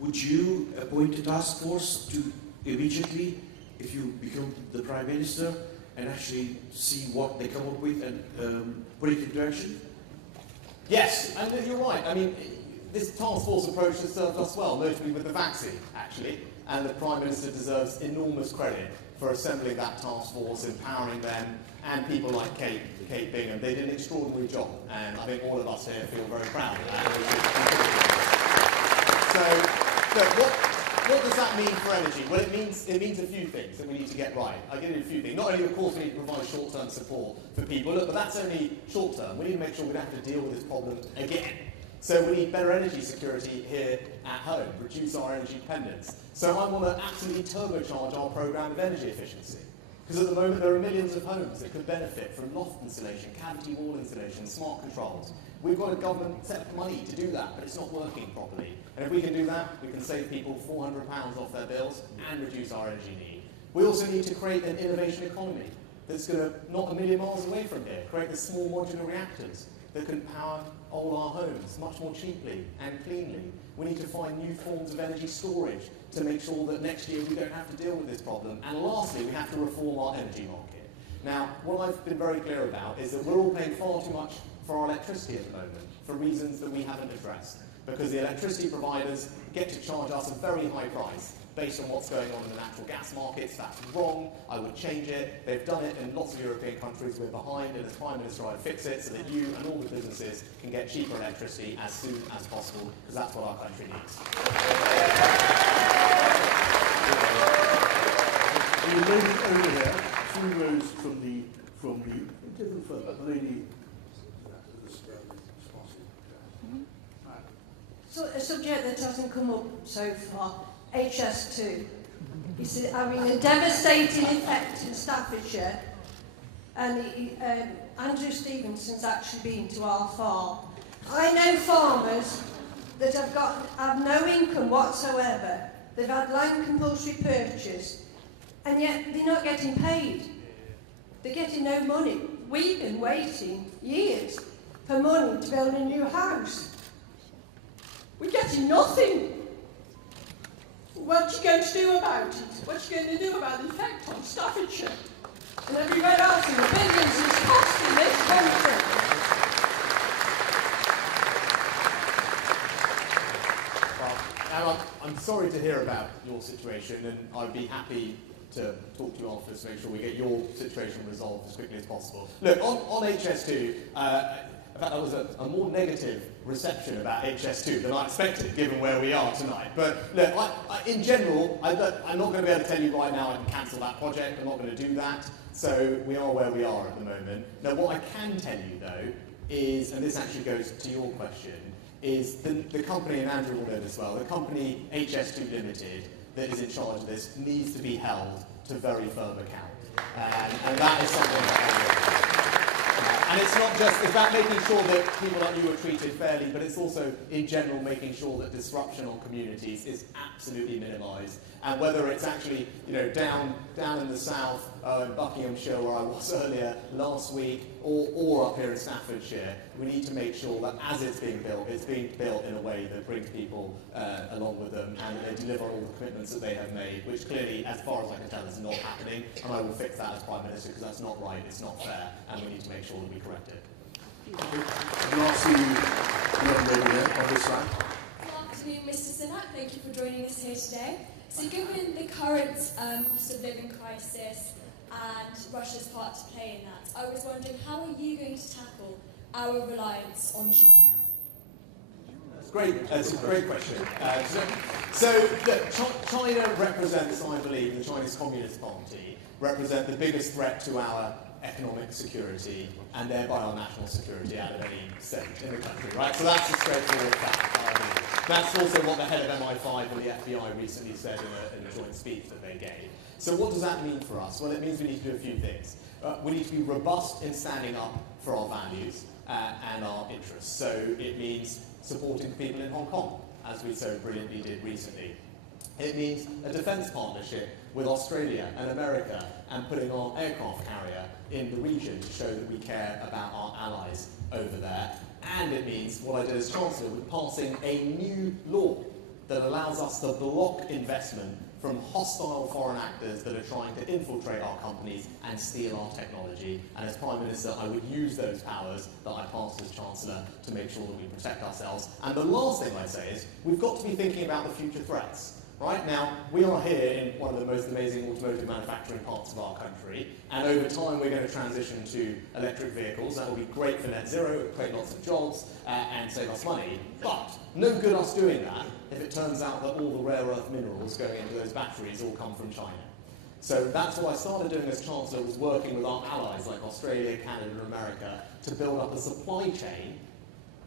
Would you appoint a task force to immediately, if you become the Prime Minister, and actually see what they come up with and put it into action? Yes, and you're right. I mean, this task force approach has served us well, notably with the vaccine, actually, and the Prime Minister deserves enormous credit for assembling that task force, empowering them, and people like Kate Bingham. They did an extraordinary job, and I think all of us here feel very proud of that. So, look, what does that mean for energy? Well, it means a few things that we need to get right. I'll give you a few things. Not only, of course, we need to provide short-term support for people, but that's only short-term. We need to make sure we don't have to deal with this problem again. So we need better energy security here at home, reduce our energy dependence. So I want to absolutely turbocharge our programme of energy efficiency. Because at the moment there are millions of homes that could benefit from loft insulation, cavity wall insulation, smart controls. We've got a government set money to do that, but it's not working properly. And if we can do that, we can save people £400 off their bills and reduce our energy need. We also need to create an innovation economy that's going to, not a million miles away from here, create the small modular reactors that can power all our homes much more cheaply and cleanly. We need to find new forms of energy storage to make sure that next year we don't have to deal with this problem. And lastly, we have to reform our energy market. Now, what I've been very clear about is that we're all paying far too much for our electricity at the moment for reasons that we haven't addressed. Because the electricity providers get to charge us a very high price based on what's going on in the natural gas markets. That's wrong. I would change it. They've done it in lots of European countries. We're behind, and as Prime Minister, I'd fix it so that you and all the businesses can get cheaper electricity as soon as possible, because that's what our country needs. The lady over there, 2 rows from the different further, the lady. So a subject that hasn't come up so far, HS2. You see, I mean, a devastating effect in Staffordshire, and Andrew Stevenson's actually been to our farm. I know farmers that have no income whatsoever. They've had land compulsory purchase, and yet they're not getting paid. They're getting no money. We've been waiting years for money to build a new house. We're getting nothing. What are you going to do about it? What are you going to do about the effect on Staffordshire and everywhere else in the billions it's costing this country? sorry to hear about your situation, and I'd be happy to talk to you afterwards to make sure we get your situation resolved as quickly as possible. Look, on HS2, in fact, that was a more negative reception about HS2 than I expected, given where we are tonight. But look, in general, I'm not going to be able to tell you right now I can cancel that project. I'm not going to do that. So we are where we are at the moment. Now, what I can tell you, though, is, and this actually goes to your question, is the company, and Andrew will know this well, the company HS2 Limited that is in charge of this needs to be held to very firm account. And that is something that and it's not just, it's about making sure that people like you are treated fairly, but it's also, in general, making sure that disruption on communities is absolutely minimised. And whether it's actually, down in the south, in Buckinghamshire, where I was earlier last week, or up here in Staffordshire, we need to make sure that as it's being built in a way that brings people along with them, and they deliver all the commitments that they have made, which clearly, as far as I can tell, is not happening. And I will fix that as Prime Minister, because that's not right, it's not fair, and we need to make sure that we correct it. Can I see the young lady there on this side? Good afternoon, Mr. Sunak. Thank you for joining us here today. So given the current cost of living crisis and Russia's part to play in that, I was wondering, how are you going to tackle our reliance on China? That's a great question. China represents, I believe, the Chinese Communist Party represent the biggest threat to our economic security and thereby our national security out of any state in the country, right? So that's a straightforward fact. That's also what the head of MI5 and the FBI recently said in a joint speech that they gave. So what does that mean for us? Well, it means we need to do a few things. We need to be robust in standing up for our values and our interests. So it means supporting people in Hong Kong, as we so brilliantly did recently. It means a defence partnership with Australia and America and putting our aircraft carrier in the region to show that we care about our allies over there. And it means, what I did as Chancellor, with passing a new law that allows us to block investment from hostile foreign actors that are trying to infiltrate our companies and steal our technology. And as Prime Minister, I would use those powers that I passed as Chancellor to make sure that we protect ourselves. And the last thing I say is, we've got to be thinking about the future threats. Right now, we are here in one of the most amazing automotive manufacturing parts of our country, and over time we're going to transition to electric vehicles. That will be great for net zero, create lots of jobs, and save us money. But no good us doing that if it turns out that all the rare earth minerals going into those batteries all come from China. So that's what I started doing as Chancellor, was working with our allies like Australia, Canada, and America to build up a supply chain.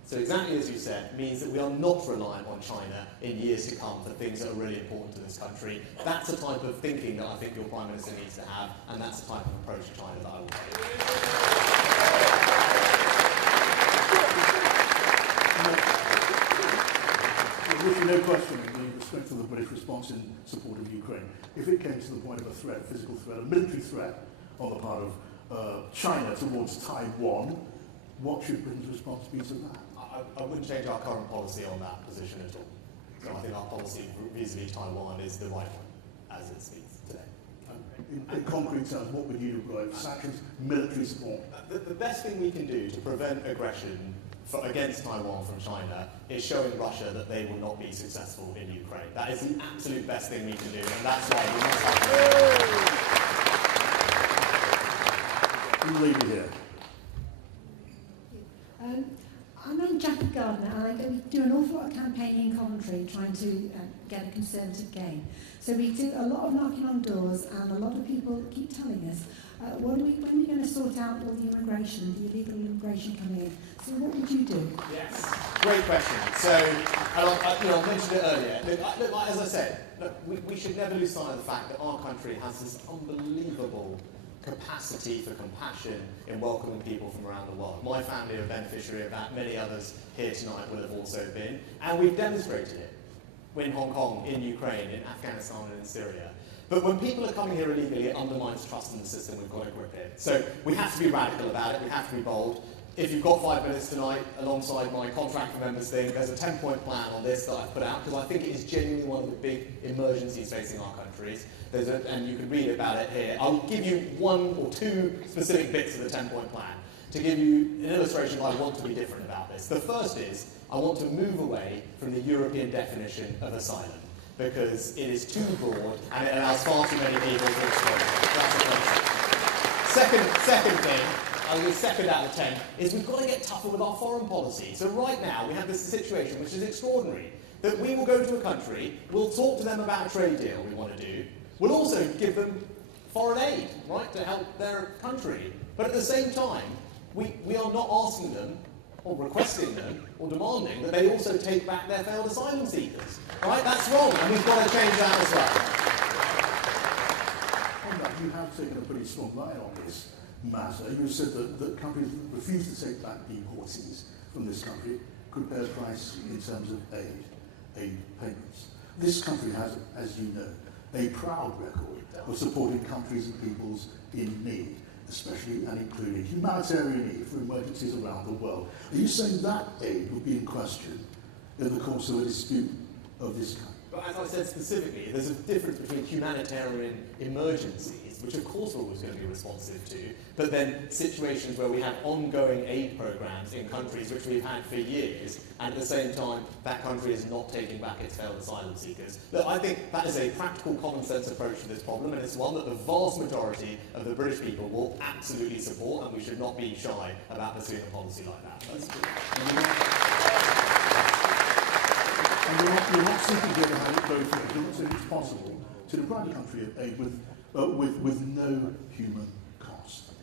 So exactly as you said, means that we are not reliant on China in years to come for things that are really important to this country. That's the type of thinking that I think your Prime Minister needs to have, and that's the type of approach to China that I will take. There's no question the strength of the British response in support of Ukraine. If it came to the point of a threat, physical threat, a military threat on the part of China towards Taiwan, what should Britain's response be to that? I wouldn't change our current policy on that position at all. So I think our policy vis-à-vis Taiwan is the right one, as it speaks today. In concrete terms, what would you do? Like sanctions, military support? The best thing we can do to prevent aggression against Taiwan from China is showing Russia that they will not be successful in Ukraine. That is the absolute best thing we can do, and that's why we must have You leave it here. I'm Jackie Gardner, and I do an awful lot of campaigning in Coventry trying to get a Conservative gain. So we do a lot of knocking on doors, and a lot of people keep telling us, when are we going to sort out all the immigration, the illegal immigration coming in? So what would you do? Yes, great question. So, I mentioned it earlier. Look, as I said, we should never lose sight of the fact that our country has this unbelievable capacity for compassion in welcoming people from around the world. My family are a beneficiary of that. Many others here tonight will have also been. And we've demonstrated it in Hong Kong, in Ukraine, in Afghanistan, and in Syria. But when people are coming here illegally, it undermines trust in the system. We've got to grip it. So we have to be radical about it. We have to be bold. If you've got 5 minutes tonight, alongside my contract for members thing, there's a 10-point plan on this that I've put out, because I think it is genuinely one of the big emergencies facing our countries. And you can read about it here. I'll give you 1 or 2 specific bits of the 10-point plan to give you an illustration why I want to be different about this. The first is, I want to move away from the European definition of asylum. because it is too broad and it allows far too many people to exploit it. That's the first thing. Second thing, I'll give 2 out of 10, is we've got to get tougher with our foreign policy. So right now we have this situation which is extraordinary, that we will go to a country, we'll talk to them about a trade deal we want to do, we'll also give them foreign aid, right, to help their country. But at the same time, we are not asking them, or requesting them, or demanding that they also take back their failed asylum seekers. Right? That's wrong, and we've got to change that as well. On that, you have taken a pretty strong line on this matter. You said that countries that refuse to take back deportees from this country could pay a price in terms of aid payments. This country has, as you know, a proud record of supporting countries and peoples in need, especially and including humanitarian aid for emergencies around the world. Are you saying that aid would be in question in the course of a dispute of this kind? But as I said specifically, there's a difference between humanitarian emergencies, which of course we're always going to be responsive to, but then situations where we have ongoing aid programs in countries which we've had for years, and at the same time that country is not taking back its failed asylum seekers. Look, I think that is a practical, common sense approach to this problem, and it's one that the vast majority of the British people will absolutely support, and we should not be shy about pursuing a policy like that. That's good. And you're not seeking to have it both ways. You're not saying it's possible to deprive a country of aid with no human cost.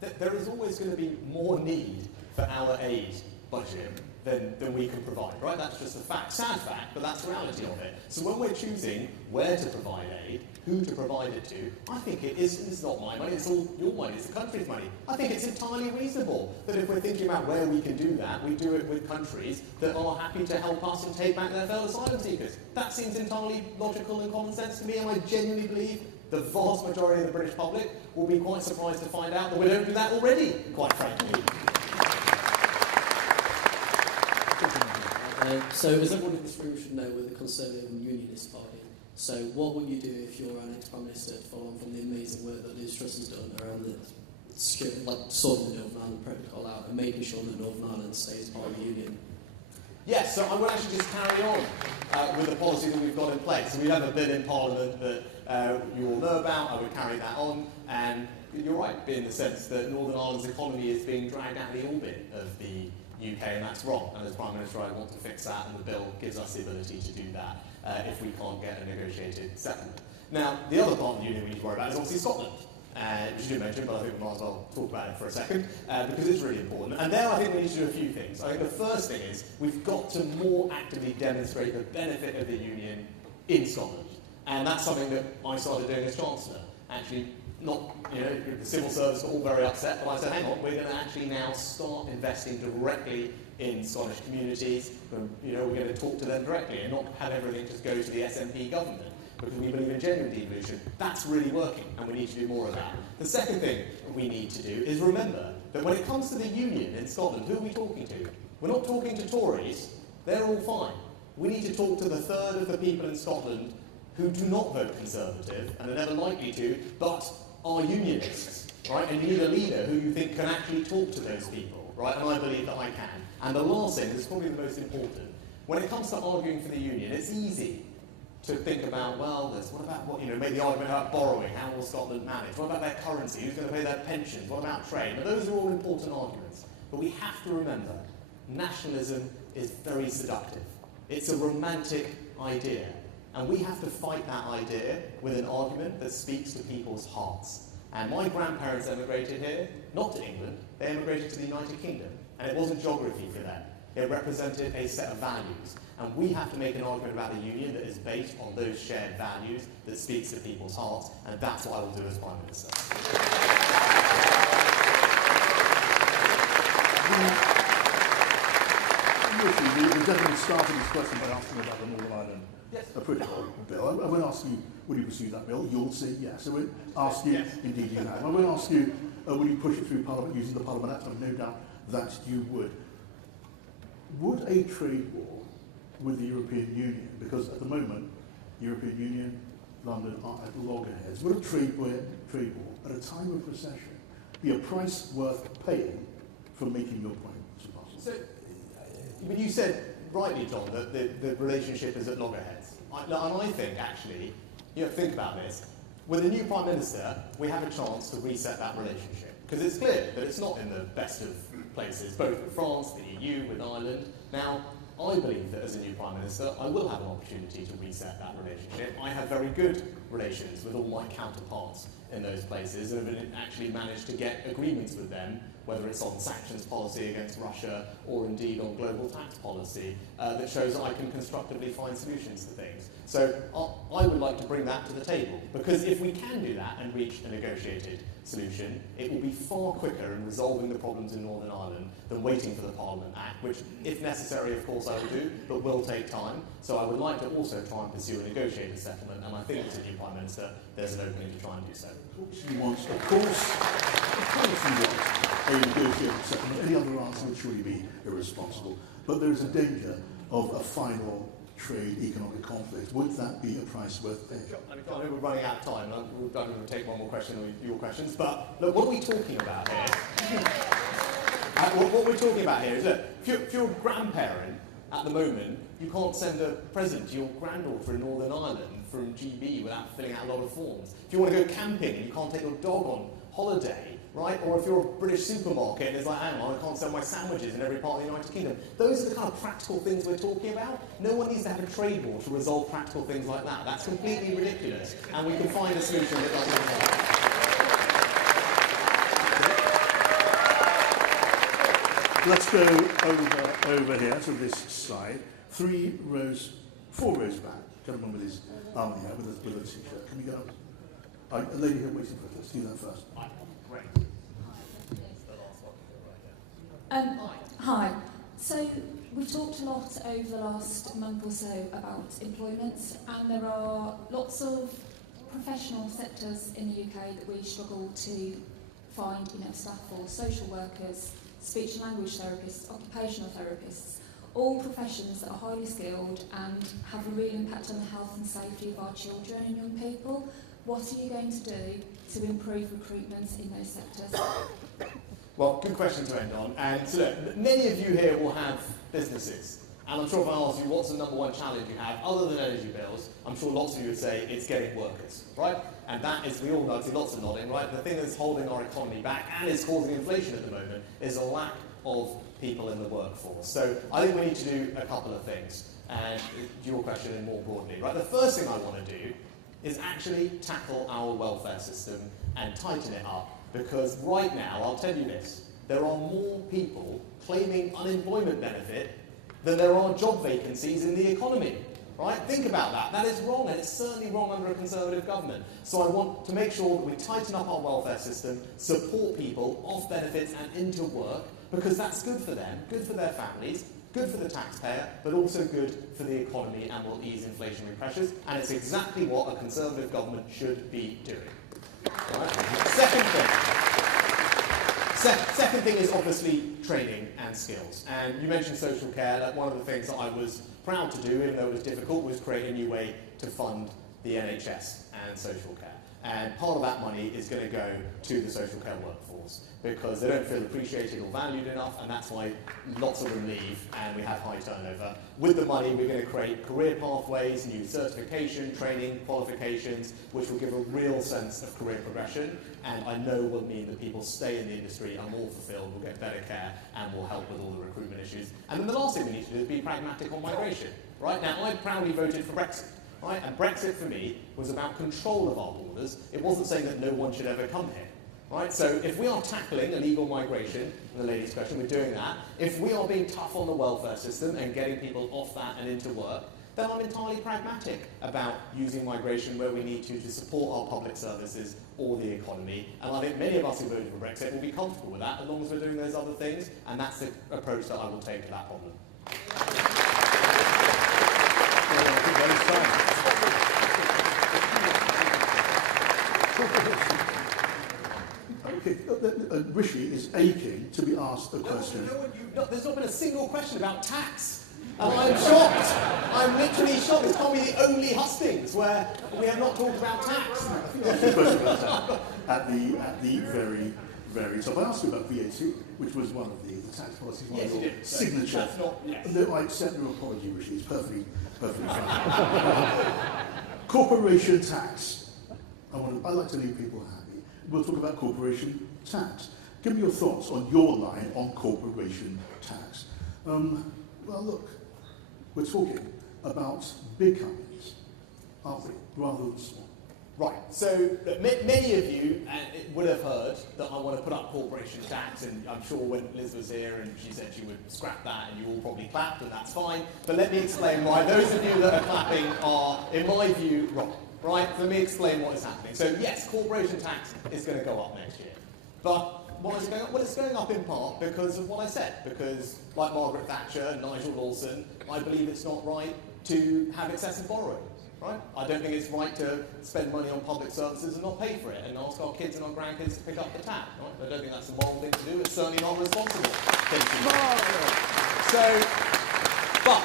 There is always going to be more need for our aid budget than we can provide, right? That's just a fact, sad fact, but that's the reality of it. So when we're choosing where to provide aid, who to provide it to, I think it's not my money, it's all your money, it's the country's money. I think it's entirely reasonable that if we're thinking about where we can do that, we do it with countries that are happy to help us and take back their failed asylum seekers. That seems entirely logical and common sense to me, and I genuinely believe the vast majority of the British public will be quite surprised to find out that we don't do that already, quite frankly. So, as everyone in this room should know, we're the Conservative and Unionist Party. So, what will you do if you're our next Prime Minister to follow on from the amazing work that Liz Truss has done around sorting the Northern Ireland Protocol out and making sure that Northern Ireland stays part of the Union? Yes, so I will actually just carry on with the policy that we've got in place. So we have a bill in Parliament that you all know about. I would carry that on, and you're right in the sense that Northern Ireland's economy is being dragged out of the orbit of the UK, and that's wrong. And as Prime Minister, I want to fix that, and the bill gives us the ability to do that if we can't get a negotiated settlement. Now, the other part of the Union we need to worry about is obviously Scotland, which you did mention, but I think we might as well talk about it for a second, because it's really important. And there I think we need to do a few things. I think the first thing is we've got to more actively demonstrate the benefit of the Union in Scotland. And that's something that I started doing as Chancellor. Actually, not, the civil service got all very upset, but I said, hang on, we're going to actually now start investing directly in Scottish communities. We're going to talk to them directly and not have everything just go to the SNP government, because we believe in genuine devolution. That's really working, and we need to do more of that. The second thing we need to do is remember that when it comes to the Union in Scotland, who are we talking to? We're not talking to Tories. They're all fine. We need to talk to the third of the people in Scotland who do not vote Conservative and are never likely to, but are unionists, right? And you need a leader who you think can actually talk to those people, right? And I believe that I can. And the last thing, this is probably the most important, when it comes to arguing for the Union, it's easy to think about, well, make the argument about borrowing, how will Scotland manage? What about their currency? Who's going to pay their pensions? What about trade? But those are all important arguments. But we have to remember, nationalism is very seductive. It's a romantic idea. And we have to fight that idea with an argument that speaks to people's hearts. And my grandparents emigrated here, not to England, they emigrated to the United Kingdom. And it wasn't geography for them. It represented a set of values. And we have to make an argument about the Union that is based on those shared values, that speaks to people's hearts, and that's what I will do as Prime Minister. The gentleman started his question by asking about the Northern Ireland Protocol bill. I won't ask you, will you pursue that bill? You'll say yes. I won't ask you, indeed you have. I won't ask you, will you push it through Parliament using the Parliament Act? I've no doubt that you would. Would a trade war with the European Union, because at the moment, European Union, London are at loggerheads, would a trade war at a time of recession be a price worth paying for making your point, Mr. Parson? So, you said rightly, John, that the relationship is at loggerheads. And I think, actually, think about this. With a new Prime Minister, we have a chance to reset that relationship. Because it's clear that it's not in the best of places, both with France, the EU, with Ireland. Now, I believe that as a new Prime Minister, I will have an opportunity to reset that relationship. I have very good relations with all my counterparts in those places and have actually managed to get agreements with them, whether it's on sanctions policy against Russia or indeed on global tax policy, that shows that I can constructively find solutions to things. So I would like to bring that to the table, because if we can do that and reach a negotiated solution, it will be far quicker in resolving the problems in Northern Ireland than waiting for the Parliament Act, which, if necessary, of course I will do, but will take time. So I would like to also try and pursue a negotiated settlement, and I think as a new Prime Minister, there's an opening to try and do so. He wants, of course he wants a negotiated settlement. Any other answer would surely be irresponsible. But there is a danger of a final trade economic conflict. Would that be a price worth paying? I know we're running out of time, and I'm going to take one more question on your questions, but look, what are we talking about here? What we're talking about here is that if you're a grandparent at the moment, you can't send a present to your granddaughter in Northern Ireland from GB without filling out a lot of forms. If you want to go camping and you can't take your dog on holiday, right? Or if you're a British supermarket and it's like, hang on, I can't sell my sandwiches in every part of the United Kingdom. Those are the kind of practical things we're talking about. No one needs to have a trade war to resolve practical things like that. That's completely ridiculous. And we can find a solution that doesn't work. Let's go over here to this side. 4 rows back. Gentleman with his arm in the air with a t-shirt. Can we go up? A lady here waiting for us. Let's do that first. Great. Hi. So we've talked a lot over the last month or so about employment, and there are lots of professional sectors in the UK that we struggle to find, staff for: social workers, speech and language therapists, occupational therapists, all professions that are highly skilled and have a real impact on the health and safety of our children and young people. What are you going to do to improve recruitment in those sectors? Well, good question to end on. And so look, many of you here will have businesses. And I'm sure if I ask you what's the number one challenge you have, other than energy bills, I'm sure lots of you would say it's getting workers, right? And that is, we all know, I see lots of nodding, right? The thing that's holding our economy back and is causing inflation at the moment is a lack of people in the workforce. So I think we need to do a couple of things. And your question in more broadly, right? The first thing I want to do is actually tackle our welfare system and tighten it up. Because right now, I'll tell you this, there are more people claiming unemployment benefit than there are job vacancies in the economy. Right? Think about that. That is wrong, and it's certainly wrong under a Conservative government. So I want to make sure that we tighten up our welfare system, support people off benefits and into work, because that's good for them, good for their families, good for the taxpayer, but also good for the economy and will ease inflationary pressures. And it's exactly what a Conservative government should be doing. Right? Second thing is obviously training and skills. And you mentioned social care. Like one of the things that I was proud to do, even though it was difficult, was create a new way to fund the NHS and social care. And part of that money is going to go to the social care workforce because they don't feel appreciated or valued enough, and that's why lots of them leave and we have high turnover. With the money, we're going to create career pathways, new certification, training, qualifications, which will give a real sense of career progression, and I know will mean that people stay in the industry, are more fulfilled, will get better care, and will help with all the recruitment issues. And then the last thing we need to do is be pragmatic on migration. Right now, I proudly voted for Brexit. Right? And Brexit for me was about control of our borders. It wasn't saying that no one should ever come here. Right? So if we are tackling illegal migration, the lady's question, we're doing that. If we are being tough on the welfare system and getting people off that and into work, then I'm entirely pragmatic about using migration where we need to support our public services or the economy. And I think many of us who voted for Brexit will be comfortable with that as long as we're doing those other things, and that's the approach that I will take to that problem. Okay, Rishi is aching to be asked a question. There's not been a single question about tax. And I'm shocked. I'm literally shocked. It's probably the only hustings where we have not talked about tax. That's the question about tax at the very very tough. I asked you about VAT, which was one of the tax policies, one of your signature. That's not, yes. I accept your apology, Rishi. It's perfectly fine. Corporation tax. I like to leave people happy. We'll talk about corporation tax. Give me your thoughts on your line on corporation tax. Well, look, we're talking about big companies, aren't we, rather than small? Right, so many of you would have heard that I want to put up corporation tax, and I'm sure when Liz was here and she said she would scrap that, and you all probably clapped, and that's fine. But let me explain why those of you that are clapping are, in my view, wrong. Right, let me explain what is happening. So yes, corporation tax is going to go up next year. But why is it going up? Well, it's going up in part because of what I said. Because, like Margaret Thatcher and Nigel Lawson, I believe it's not right to have excessive borrowing. Right? I don't think it's right to spend money on public services and not pay for it and ask our kids and our grandkids to pick up the tab. Right? I don't think that's a moral thing to do. It's certainly not a responsible thing to do. So, but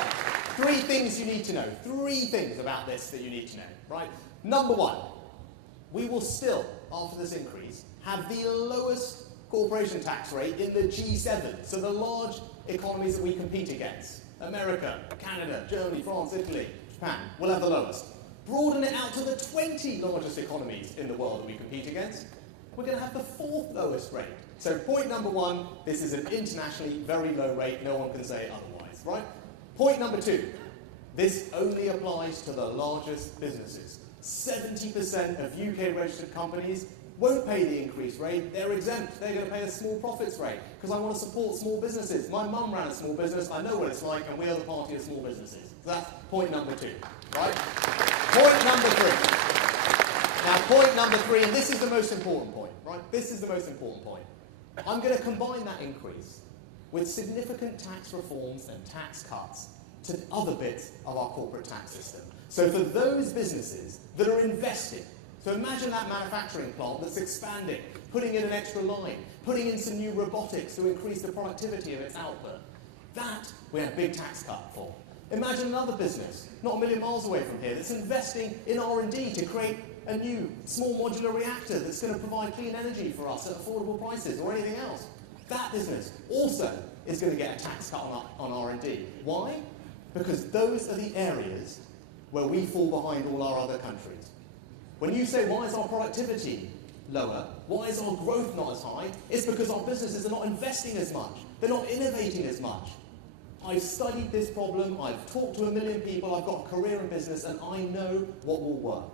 three things you need to know. Three things about this that you need to know. Right? Number one, we will still, after this increase, have the lowest corporation tax rate in the G7. So the large economies that we compete against. America, Canada, Germany, France, Italy, Japan will have the lowest. Broaden it out to the 20 largest economies in the world that we compete against. We're going to have the fourth lowest rate. So point number one, this is an internationally very low rate. No one can say otherwise, right? Point number two, this only applies to the largest businesses. 70% of UK registered companies won't pay the increased rate. They're exempt. They're going to pay a small profits rate because I want to support small businesses. My mum ran a small business. I know what it's like, and we are the party of small businesses. So that's point number two, right? Point number three. Now, point number three, and this is the most important point, right? This is the most important point. I'm going to combine that increase with significant tax reforms and tax cuts to other bits of our corporate tax system. So for those businesses that are investing, so imagine that manufacturing plant that's expanding, putting in an extra line, putting in some new robotics to increase the productivity of its output. That we have a big tax cut for. Imagine another business, not a million miles away from here, that's investing in R&D to create a new small modular reactor that's going to provide clean energy for us at affordable prices or anything else. That business also is going to get a tax cut on R&D. Why? Because those are the areas where we fall behind all our other countries. When you say, why is our productivity lower? Why is our growth not as high? It's because our businesses are not investing as much. They're not innovating as much. I've studied this problem. I've talked to a million people. I've got a career in business, and I know what will work.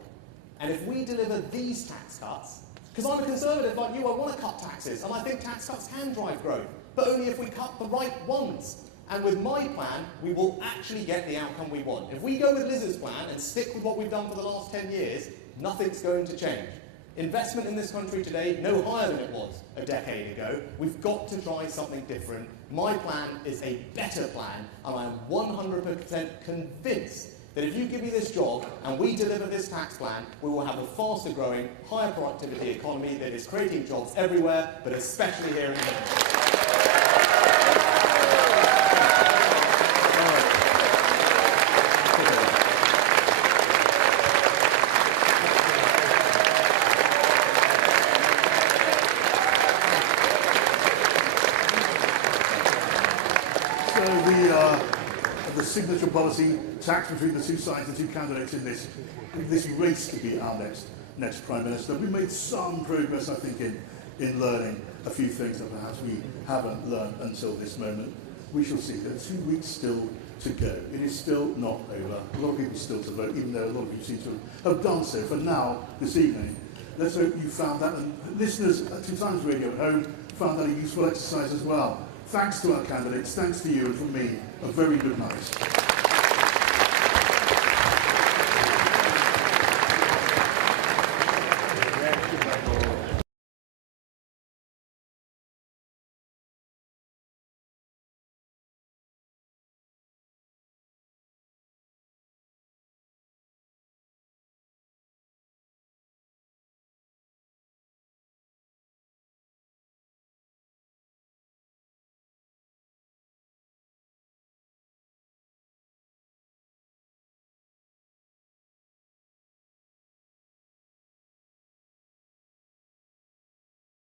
And if we deliver these tax cuts, because I'm a conservative like you, I want to cut taxes, and I think tax cuts can drive growth, but only if we cut the right ones. And with my plan, we will actually get the outcome we want. If we go with Liz's plan and stick with what we've done for the last 10 years, nothing's going to change. Investment in this country today, no higher than it was a decade ago. We've got to try something different. My plan is a better plan, and I'm 100% convinced that if you give me this job and we deliver this tax plan, we will have a faster growing, higher productivity economy that is creating jobs everywhere, but especially here in England. The signature policy tax between the two sides, the two candidates in this race to be our next Prime Minister. We've made some progress, I think, in learning a few things that perhaps we haven't learned until this moment. We shall see. There are 2 weeks still to go. It is still not over. A lot of people still to vote, even though a lot of you seem to have done so. For now, this evening, let's hope you found that, and listeners at 2 Times Radio at home found that a useful exercise as well. Thanks to our candidates, thanks to you, and from me, a very good night.